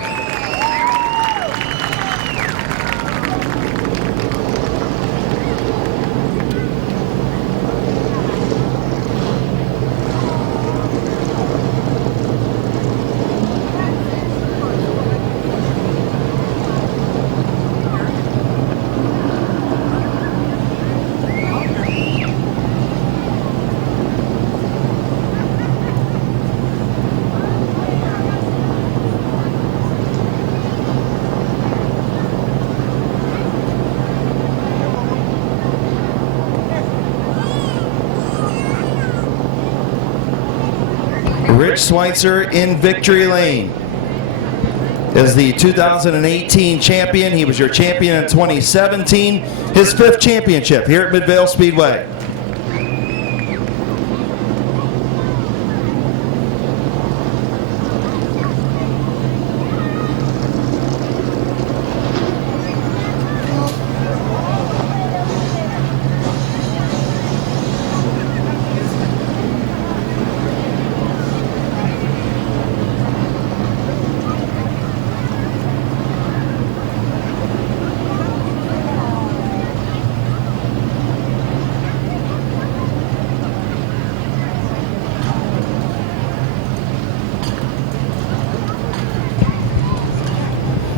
Rich Schweitzer in victory lane is the 2018 champion. He was your champion in 2017. His 5th championship here at Midvale Speedway.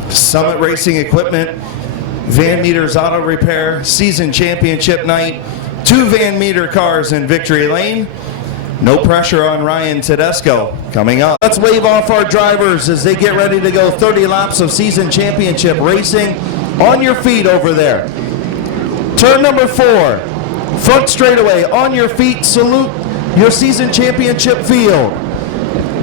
Summit Racing Equipment, Van Meters Auto Repair, season championship night, 2 Van Meter cars in victory lane. No pressure on Ryan Tedesco coming up. Let's wave off our drivers as they get ready to go 30 laps of season championship racing. On your feet over there. Turn number 4, front straightaway, on your feet, salute your season championship field.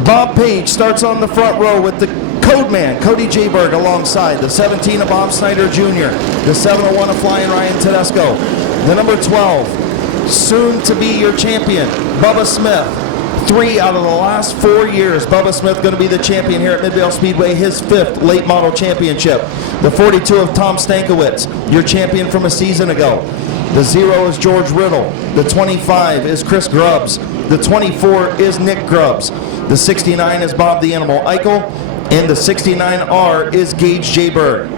Bob Page starts on the front row with the code man, Cody Jayberg, alongside the 17 of Bob Snyder Jr., the 701 of Flying Ryan Tedesco, the number 12, soon to be your champion, Bubba Smith. 3 out of the last 4 years, Bubba Smith going to be the champion here at Midvale Speedway, his 5th late model championship. The 42 of Tom Stankiewicz, your champion from a season ago. The 0 is George Riddle. The 25 is Chris Grubbs. The 24 is Nick Grubbs. The 69 is Bob the Animal Eichel. And the 69R is Gage Jayberg.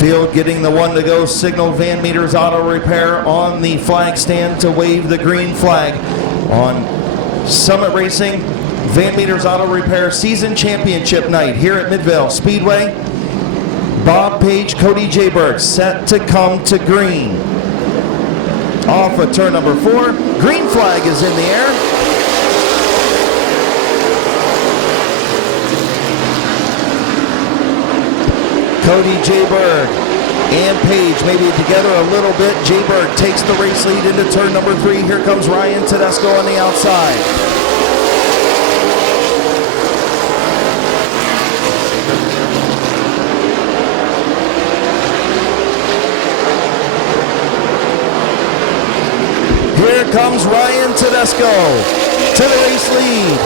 Field getting the one to go signal. Van Meters Auto Repair on the flag stand to wave the green flag on Summit Racing. Van Meters Auto Repair season championship night here at Midvale Speedway. Bob Page, Cody Jayberg set to come to green. Off of turn number 4. Green flag is in the air. Cody Jayberg and Page maybe together a little bit. Jayberg takes the race lead into turn number 3. Here comes Ryan Tedesco on the outside. Here comes Ryan Tedesco to the race lead.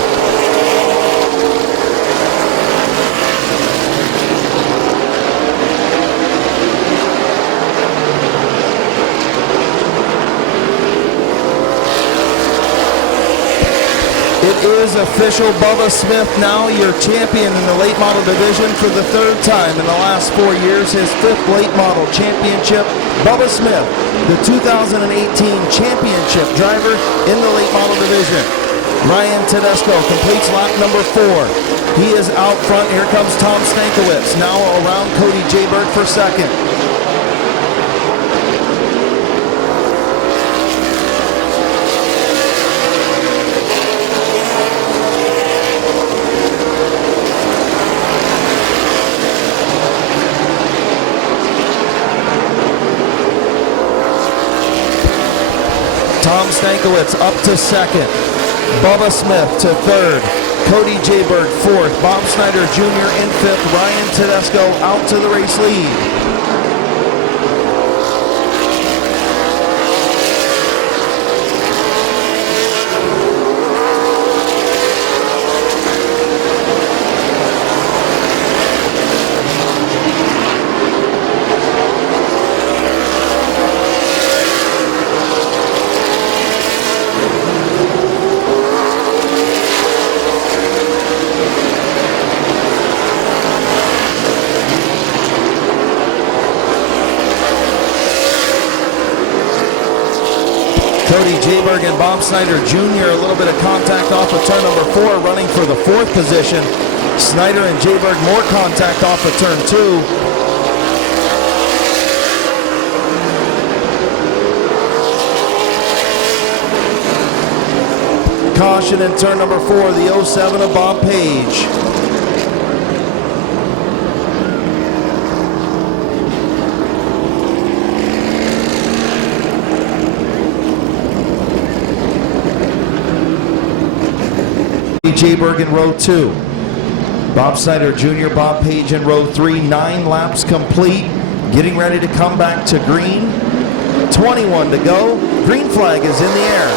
It is official. Bubba Smith now your champion in the late model division for the 3rd time in the last 4 years. His 5th late model championship. Bubba Smith, the 2018 championship driver in the late model division. Ryan Tedesco completes lap number 4. He is out front. Here comes Tom Stankiewicz now around Cody Jayberg for 2nd. Tom Stankiewicz up to 2nd. Bubba Smith to 3rd. Cody Jayberg 4th. Bob Snyder Jr. in 5th. Ryan Tedesco out to the race lead. Cody Jayberg and Bob Snyder Jr. a little bit of contact off of turn number 4, running for the 4th position. Snyder and Jayberg more contact off of turn 2. Caution in turn number 4, the 07 of Bob Page. Jayberg in row 2. Bob Snyder Jr., Bob Page in row 3. 9 laps complete. Getting ready to come back to green. 21 to go. Green flag is in the air.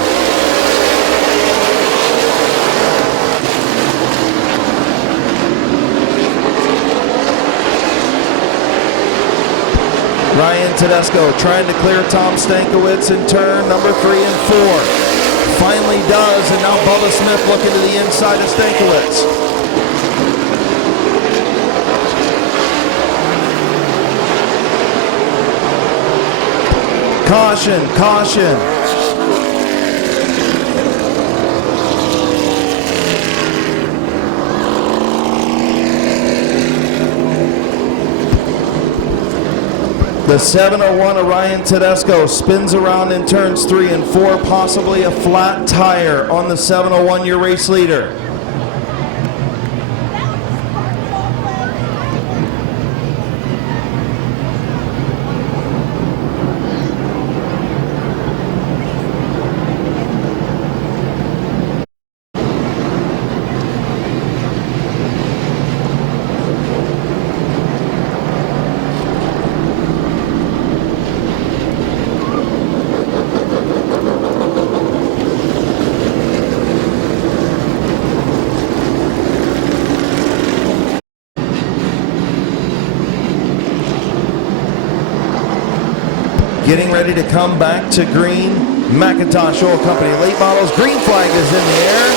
Ryan Tedesco trying to clear Tom Stankiewicz in turn number 3 and 4. Finally does, and now Bubba Smith looking to the inside of Stankiewicz. Caution, caution. The 701 of Ryan Tedesco spins around in turns 3 and 4, possibly a flat tire on the 701, your race leader. Getting ready to come back to green. McIntosh Oil Company late models. Green flag is in the air.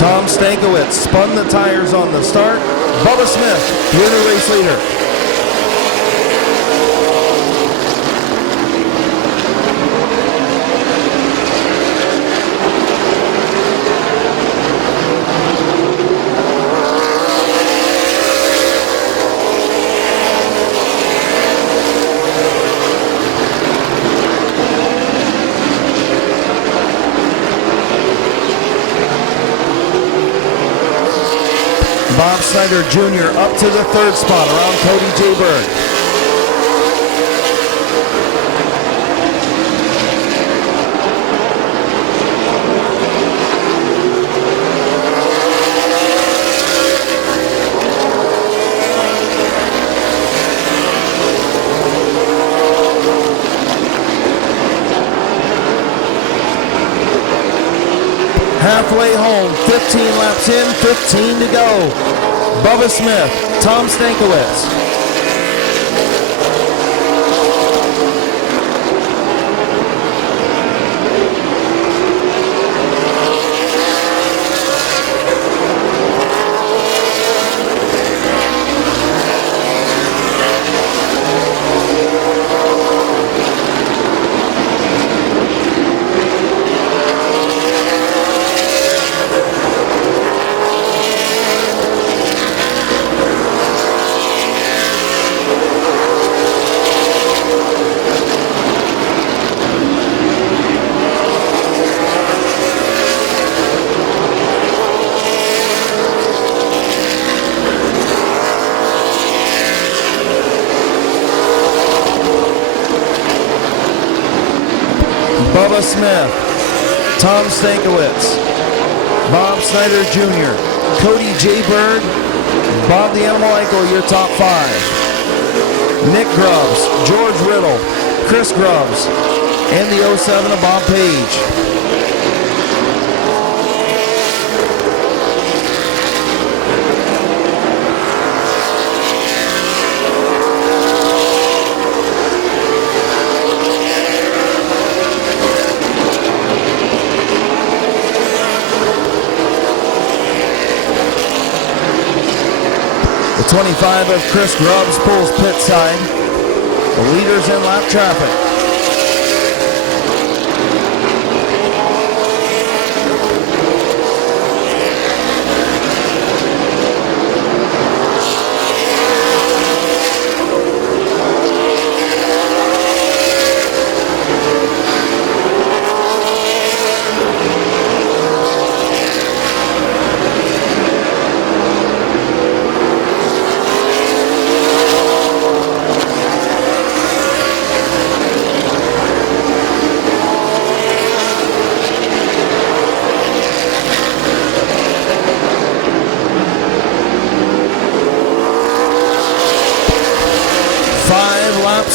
Tom Stankiewicz spun the tires on the start. Bubba Smith, you're the race leader. Bob Snyder Jr. up to the third spot around Cody J. Berg. Halfway home, 15 laps in, 15 to go. Bubba Smith, Tom Stankiewicz. Bubba Smith, Tom Stankiewicz, Bob Snyder Jr., Cody J. Berg, Bob the Animal Eichel, your top five. Nick Grubbs, George Riddle, Chris Grubbs, and the 07 of Bob Page. The 25 of Chris Grubbs pulls pit side. The leaders in lap traffic.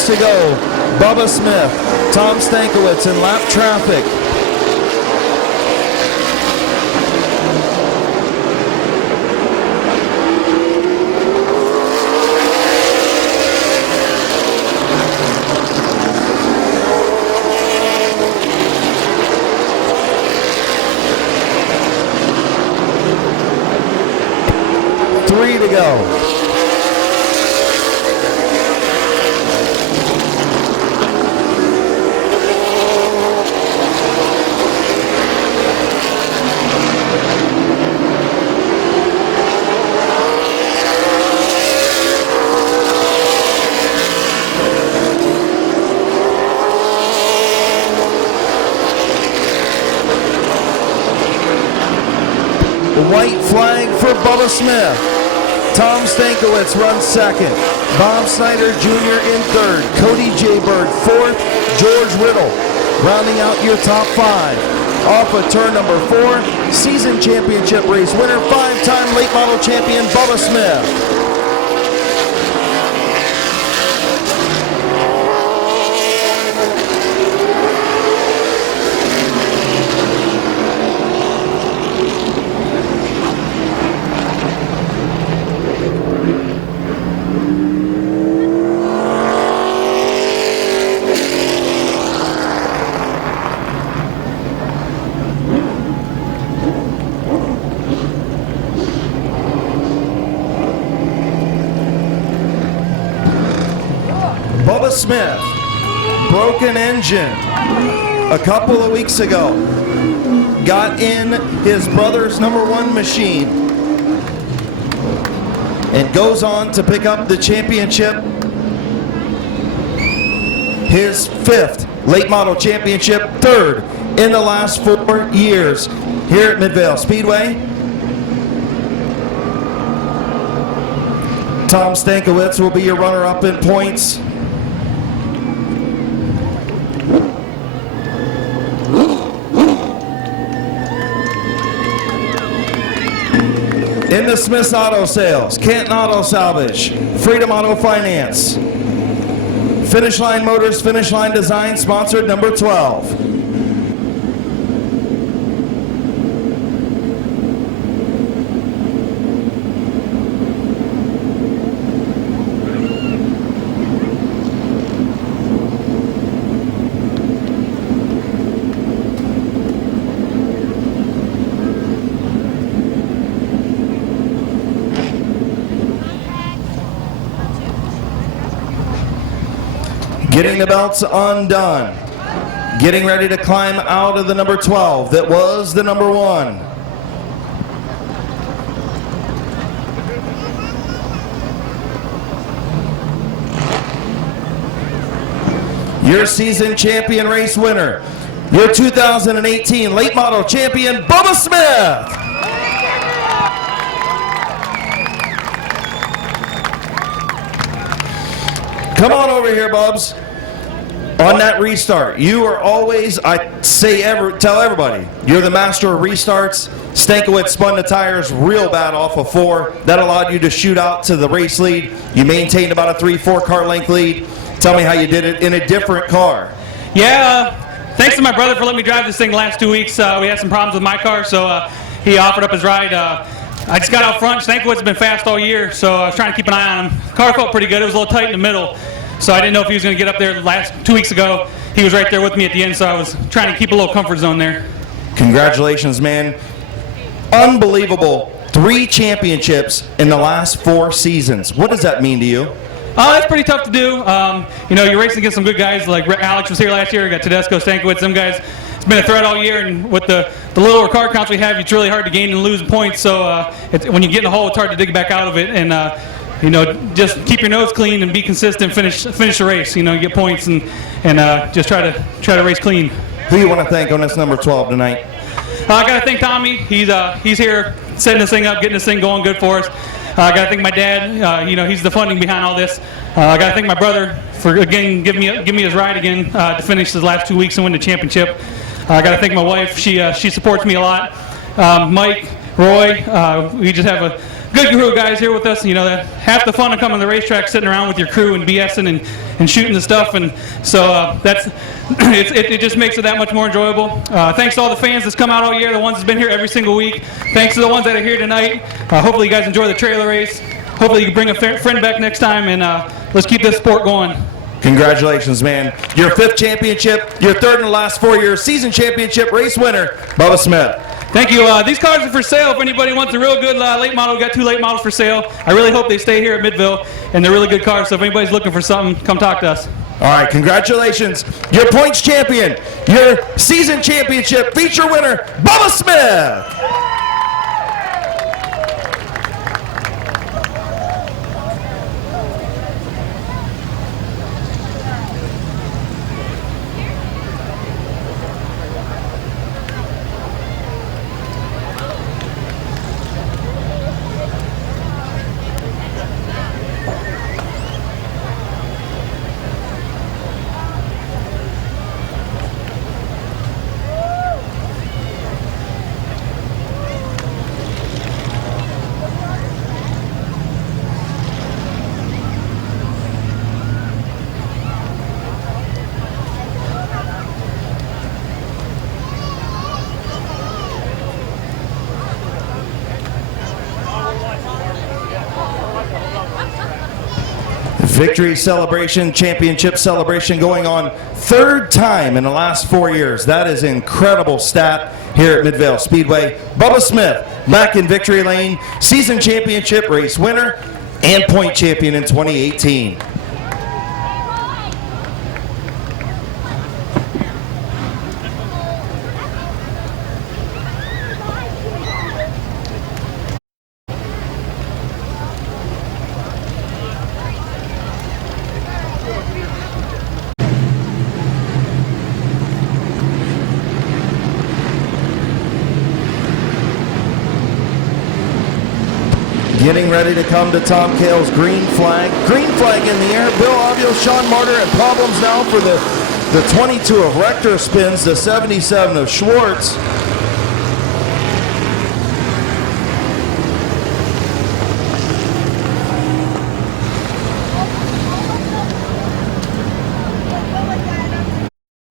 To go. Bubba Smith, Tom Stankiewicz in lap traffic. Three to go. White flag for Bubba Smith. Tom Stankiewicz runs second. Bob Snyder Jr. in third. Cody J. Berg fourth. George Riddle rounding out your top five. Off of turn number 4, season championship race winner, 5-time late model champion Bubba Smith. Smith, broken engine a couple of weeks ago, got in his brother's #1 machine and goes on to pick up the championship, his 5th late model championship, 3rd in the last 4 years here at Midvale Speedway. Tom Stankiewicz will be your runner-up in points. In the Smith's Auto Sales, Canton Auto Salvage, Freedom Auto Finance, Finish Line Motors, Finish Line Design, sponsored number 12. Getting the belts undone. Getting ready to climb out of the number 12 that was the number 1. Your season champion race winner, your 2018 late model champion, Bubba Smith. Come on over here, Bubs. On that restart, you are always, tell everybody, you're the master of restarts. Stankiewicz spun the tires real bad off of 4. That allowed you to shoot out to the race lead. You maintained about a 3-4 car length lead. Tell me how you did it in a different car. Yeah, thanks to my brother for letting me drive this thing the last 2 weeks. We had some problems with my car, so he offered up his ride. I just got out front. Stankiewicz has been fast all year, so I was trying to keep an eye on him. The car felt pretty good. It was a little tight in the middle. So I didn't know if he was going to get up there the last 2 weeks ago. He was right there with me at the end, so I was trying to keep a little comfort zone there. Congratulations, man. Unbelievable. 3 championships in the last 4 seasons. What does that mean to you? Oh, that's pretty tough to do. You know, you're racing against some good guys. Like Alex was here last year. We got Tedesco, Stankiewicz, them guys. It's been a threat all year, and with the lower car counts we have, it's really hard to gain and lose points. So when you get in the hole, it's hard to dig back out of it. And you know, just keep your nose clean and be consistent. Finish the race. You know, get points and just try to race clean. Who do you want to thank on this number 12 tonight? I got to thank Tommy. He's here setting this thing up, getting this thing going good for us. I got to thank my dad. You know, he's the funding behind all this. I got to thank my brother for again giving me his ride again to finish his last 2 weeks and win the championship. I got to thank my wife. She supports me a lot. Mike, Roy, we just have a good crew of guys here with us. You know, that half the fun of coming to the racetrack, sitting around with your crew and BSing and shooting the stuff, and so it just makes it that much more enjoyable. Thanks to all the fans that's come out all year, the ones that's been here every single week. Thanks to the ones that are here tonight. Hopefully you guys enjoy the trailer race. Hopefully you can bring a friend back next time, and let's keep this sport going. Congratulations, man. Your 5th championship, your 3rd in the last 4 years, season championship race winner, Bubba Smith. Thank you. These cars are for sale. If anybody wants a real good late model, we got 2 late models for sale. I really hope they stay here at Midvale, and they're really good cars. So if anybody's looking for something, come talk to us. All right, congratulations. Your points champion, your season championship feature winner, Bubba Smith. Victory celebration, championship celebration going on 3rd time in the last 4 years. That is an incredible stat here at Midvale Speedway. Bubba Smith back in victory lane, season championship race winner and point champion in 2018. ready to come to Tom Cale's green flag. Green flag in the air. Bill Obio, Sean Martyr, and problems now for the 22 of Rector spins the 77 of Schwartz.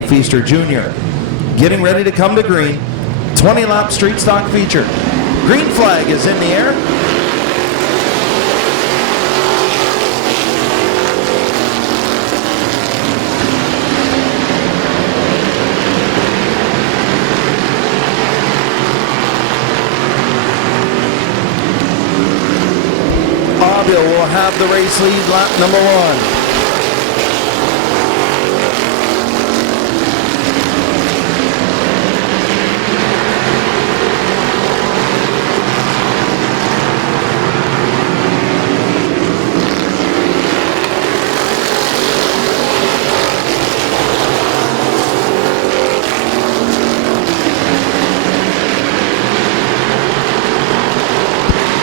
Feaster Jr. getting ready to come to green. 20-lap street stock feature. Green flag is in the air. Obio will have the race lead lap number 1.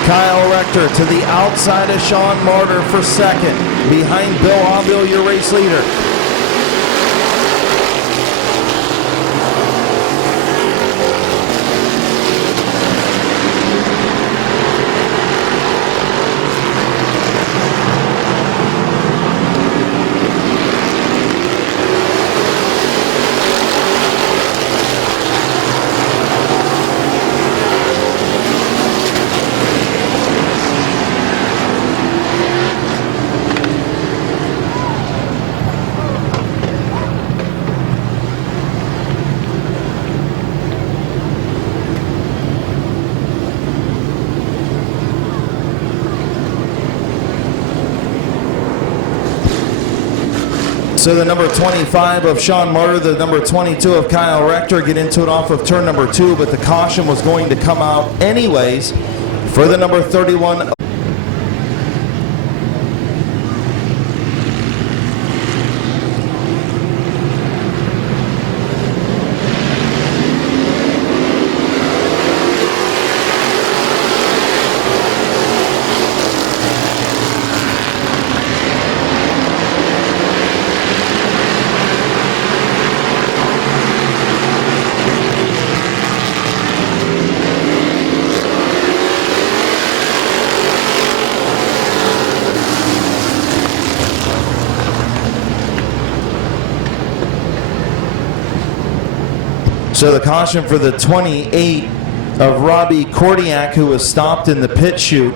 Kyle Rector to the outside of Sean Martyr for second. Behind Bill Obio, your race leader. So the number 25 of Sean Martyr, the number 22 of Kyle Rector get into it off of turn number 2, but the caution was going to come out anyways for the number 31. So the caution for the 28 of Robbie Kordiak, who was stopped in the pit chute.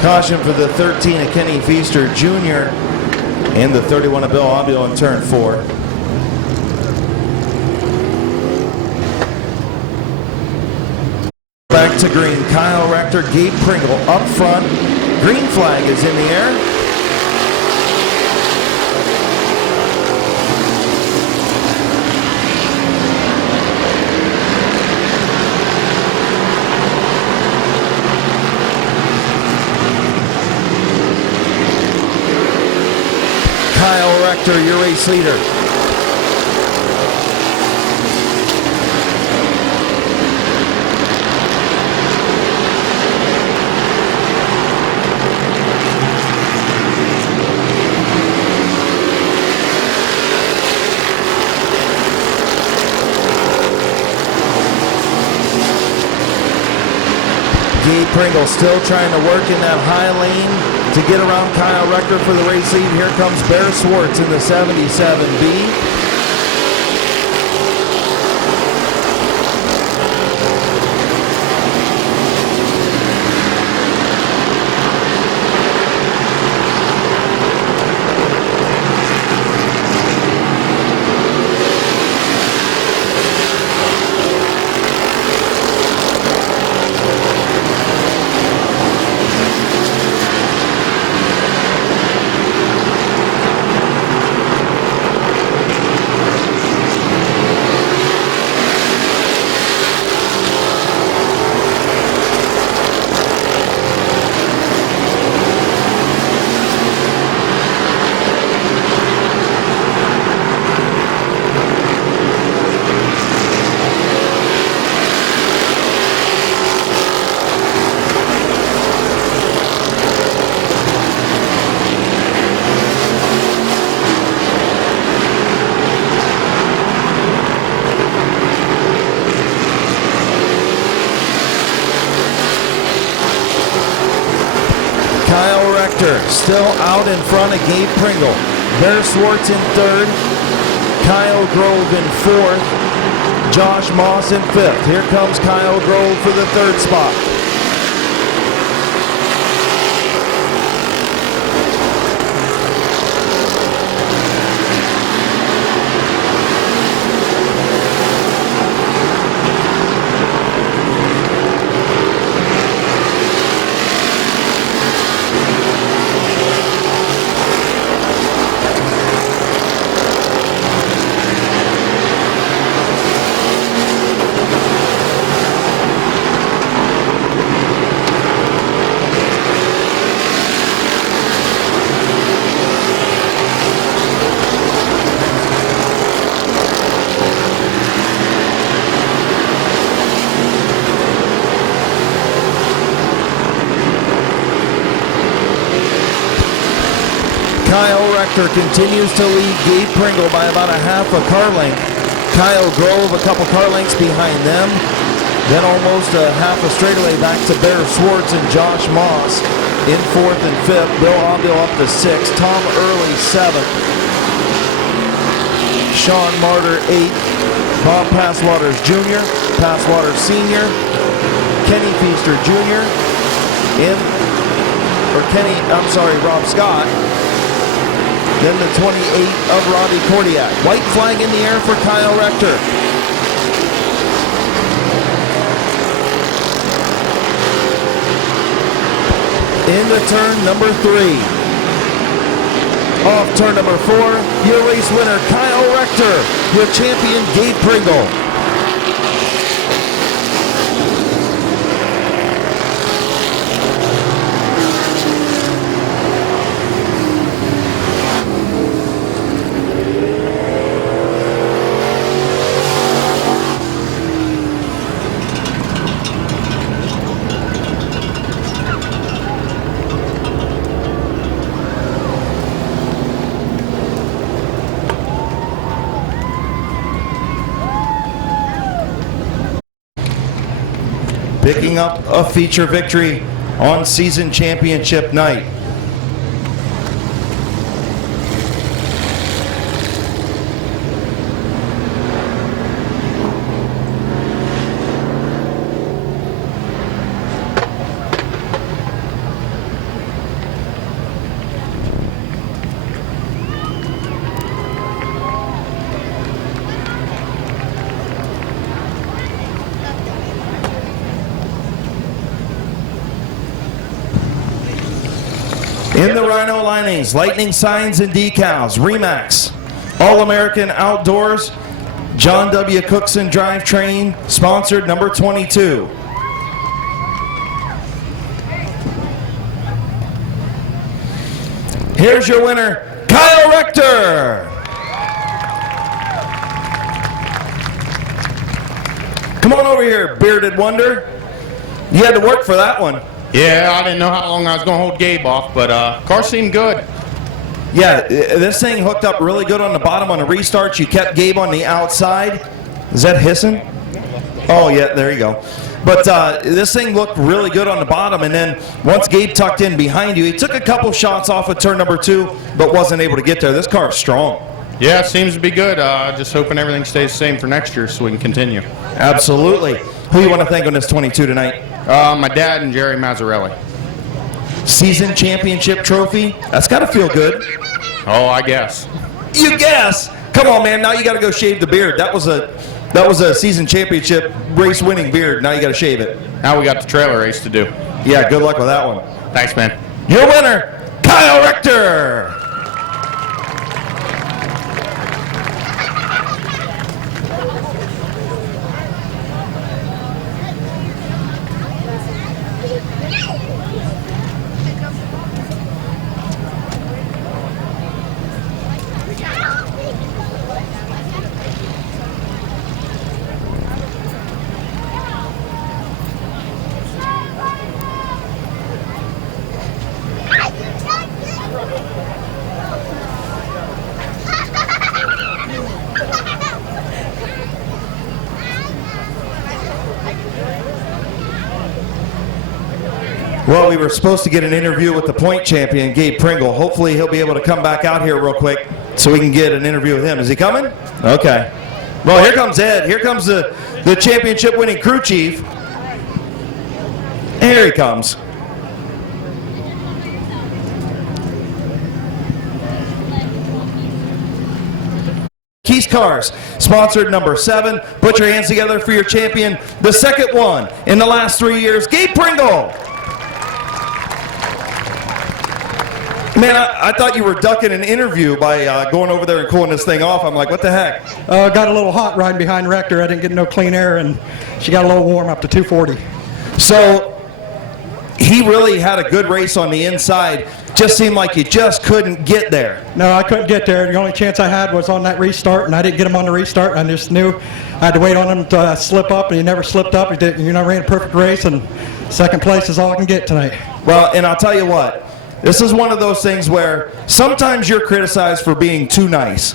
Caution for the 13 of Kenny Feaster Jr. and the 31 of Bill Obio in turn 4. Back to green. Kyle Rector, Gabe Pringle up front. Green flag is in the air. Kyle Rector, your race leader. Pringle still trying to work in that high lane to get around Kyle Rector for the race lead. Here comes Bear Swartz in the 77B. Kyle Rector still out in front of Gabe Pringle. Bear Swartz in third. Kyle Grove in fourth. Josh Moss in fifth. Here comes Kyle Grove for the third spot. Kyle Rector continues to lead Gabe Pringle by about a half a car length. Kyle Grove a couple car lengths behind them. Then almost a half a straightaway back to Bear Swartz and Josh Moss in fourth and fifth. Bill Avdil up to sixth. Tom Early seventh. Sean Martyr eighth. Bob Passwaters Jr., Passwaters Sr., Kenny Feaster Jr., Rob Scott. Then the 28 of Robbie Kordiak. White flag in the air for Kyle Rector. Into turn number 3. Off turn number 4, your race winner, Kyle Rector, your champion, Gabe Pringle. Picking up a feature victory on season championship night. In the Rhino linings, lightning signs and decals, Remax, All-American Outdoors, John W. Cookson Drivetrain, sponsored number 22. Here's your winner, Kyle Rector. Come on over here, Bearded Wonder. You had to work for that one. Yeah, I didn't know how long I was going to hold Gabe off, but car seemed good. Yeah, this thing hooked up really good on the bottom on the restart. You kept Gabe on the outside. Is that hissing? Oh, yeah, there you go. But this thing looked really good on the bottom, and then once Gabe tucked in behind you, he took a couple shots off of turn number 2, but wasn't able to get there. This car is strong. Yeah, it seems to be good. Just hoping everything stays the same for next year so we can continue. Absolutely. Who you want to thank on this 22 tonight? My dad and Jerry Mazzarelli. Season championship trophy. That's got to feel good. Oh, I guess. You guess. Come on, man. Now you got to go shave the beard. That was a season championship race winning beard. Now you got to shave it. Now we got the trailer race to do. Yeah, good luck with that one. Thanks, man. Your winner, Kyle Richter. Well, we were supposed to get an interview with the point champion, Gabe Pringle. Hopefully he'll be able to come back out here real quick so we can get an interview with him. Is he coming? Okay. Well, here comes Ed. Here comes the championship winning crew chief. Here he comes. Keys Cars, sponsored number 7. Put your hands together for your champion, the second one in the last 3 years, Gabe Pringle. Man, I thought you were ducking an interview by going over there and cooling this thing off. I'm like, what the heck? Got a little hot riding behind Rector. I didn't get no clean air, and she got a little warm up to 240. So he really had a good race on the inside. Just seemed like you just couldn't get there. No, I couldn't get there. The only chance I had was on that restart, and I didn't get him on the restart. I just knew I had to wait on him to slip up, and he never slipped up. He ran a perfect race, and second place is all I can get tonight. Well, and I'll tell you what. This is one of those things where sometimes you're criticized for being too nice.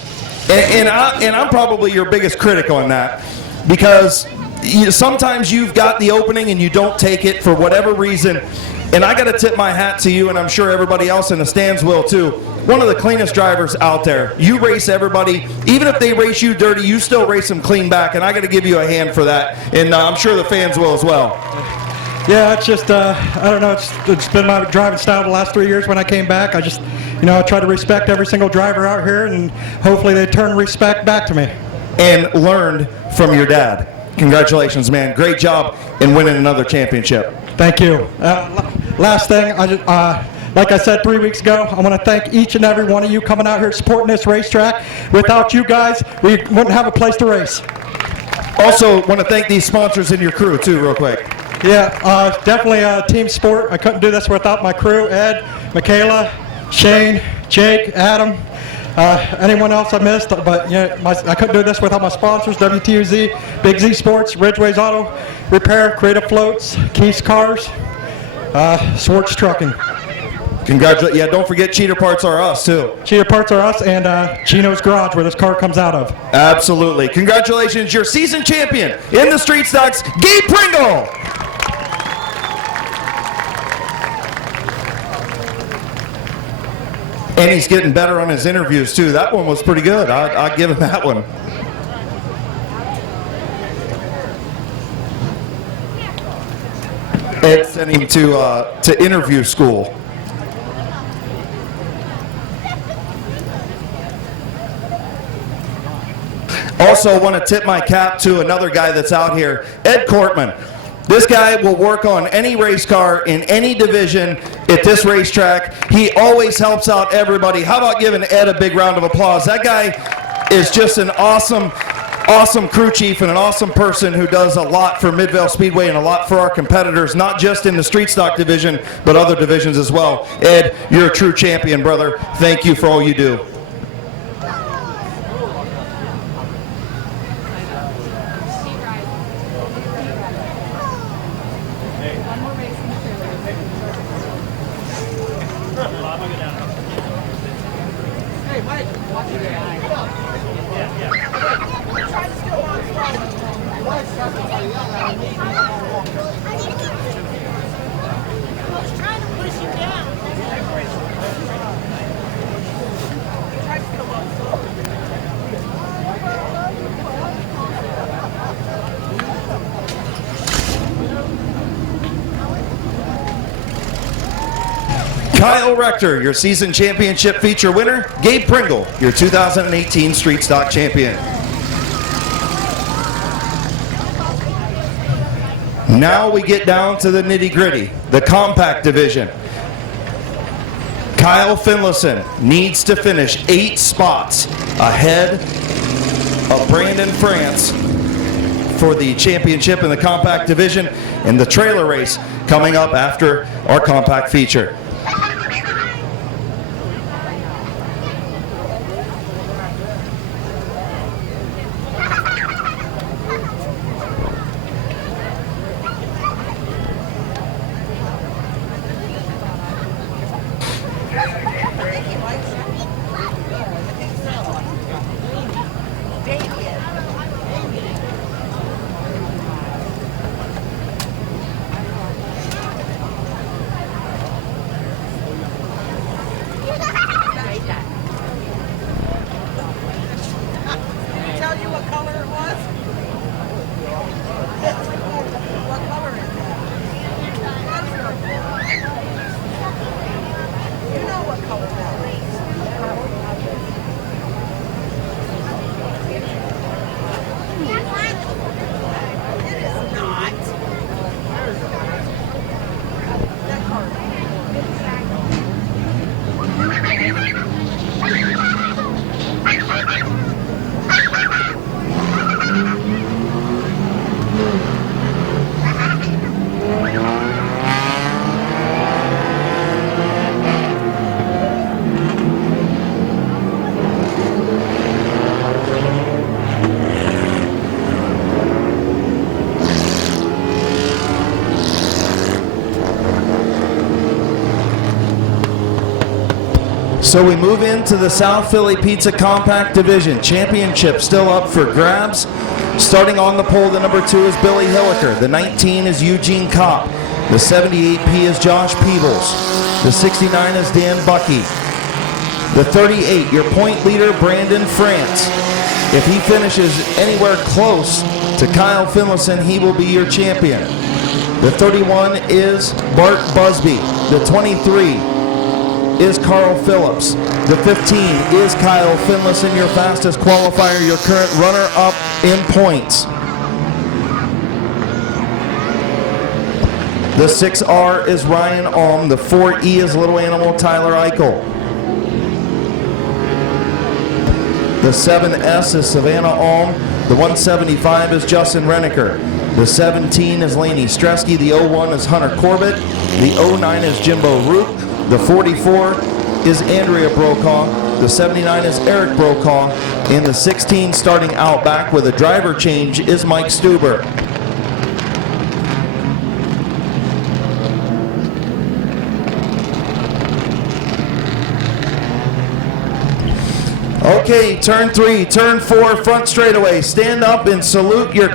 And I'm probably your biggest critic on that, because sometimes you've got the opening and you don't take it for whatever reason. And I got to tip my hat to you, and I'm sure everybody else in the stands will too. One of the cleanest drivers out there. You race everybody. Even if they race you dirty, you still race them clean back, and I got to give you a hand for that. And I'm sure the fans will as well. Yeah, it's just, I don't know, it's been my driving style the last 3 years when I came back. I just, I try to respect every single driver out here, and hopefully they turn respect back to me. And learned from your dad. Congratulations, man. Great job in winning another championship. Thank you. Last thing, like I said 3 weeks ago, I want to thank each and every one of you coming out here supporting this racetrack. Without you guys, we wouldn't have a place to race. Also, want to thank these sponsors in your crew, too, real quick. Yeah, definitely a team sport. I couldn't do this without my crew, Ed, Michaela, Shane, Jake, Adam, anyone else I missed. But I couldn't do this without my sponsors, WTUZ, Big Z Sports, Ridgeway's Auto Repair, Creative Floats, Keys Cars, Swartz Trucking. Congratulations. Yeah, don't forget Cheater Parts Are Us, too. Cheater Parts Are Us, and Chino's Garage, where this car comes out of. Absolutely. Congratulations, your season champion in the street stocks, Gabe Pringle. And he's getting better on his interviews, too. That one was pretty good. I'll give him that one. Ed sent him to interview school. Also want to tip my cap to another guy that's out here, Ed Cortman. This guy will work on any race car in any division at this racetrack. He always helps out everybody. How about giving Ed a big round of applause? That guy is just an awesome crew chief and an awesome person who does a lot for Midvale Speedway and a lot for our competitors, not just in the street stock division, but other divisions as well. Ed, you're a true champion, brother. Thank you for all you do. Kyle Rector, your season championship feature winner. Gabe Pringle, your 2018 Street Stock champion. Now we get down to the nitty-gritty, the compact division. Kyle Finlayson needs to finish 8 spots ahead of Brandon France for the championship in the compact division, and the trailer race coming up after our compact feature. Tell you what color it was? What color is that? You know what color that is. It is not. That color. So we move into the South Philly Pizza Compact Division. Championship still up for grabs. Starting on the pole, the number 2 is Billy Hilliker. The 19 is Eugene Kopp. The 78P is Josh Peebles. The 69 is Dan Bucky. The 38, your point leader, Brandon France. If he finishes anywhere close to Kyle Finlayson, he will be your champion. The 31 is Bart Busby. The 23 is Carl Phillips. The 15 is Kyle Finlayson, your fastest qualifier, your current runner-up in points. The 6R is Ryan Alm. The 4E is Little Animal Tyler Eichel. The 7S is Savannah Alm. The 175 is Justin Reniker. The 17 is Laney Stresky. The 01 is Hunter Corbett. The 09 is Jimbo Rook. The 44 is Andrea Brokaw. The 79 is Eric Brokaw. And the 16 starting out back with a driver change is Mike Stuber. Okay, turn 3, turn 4, front straightaway. Stand up and salute your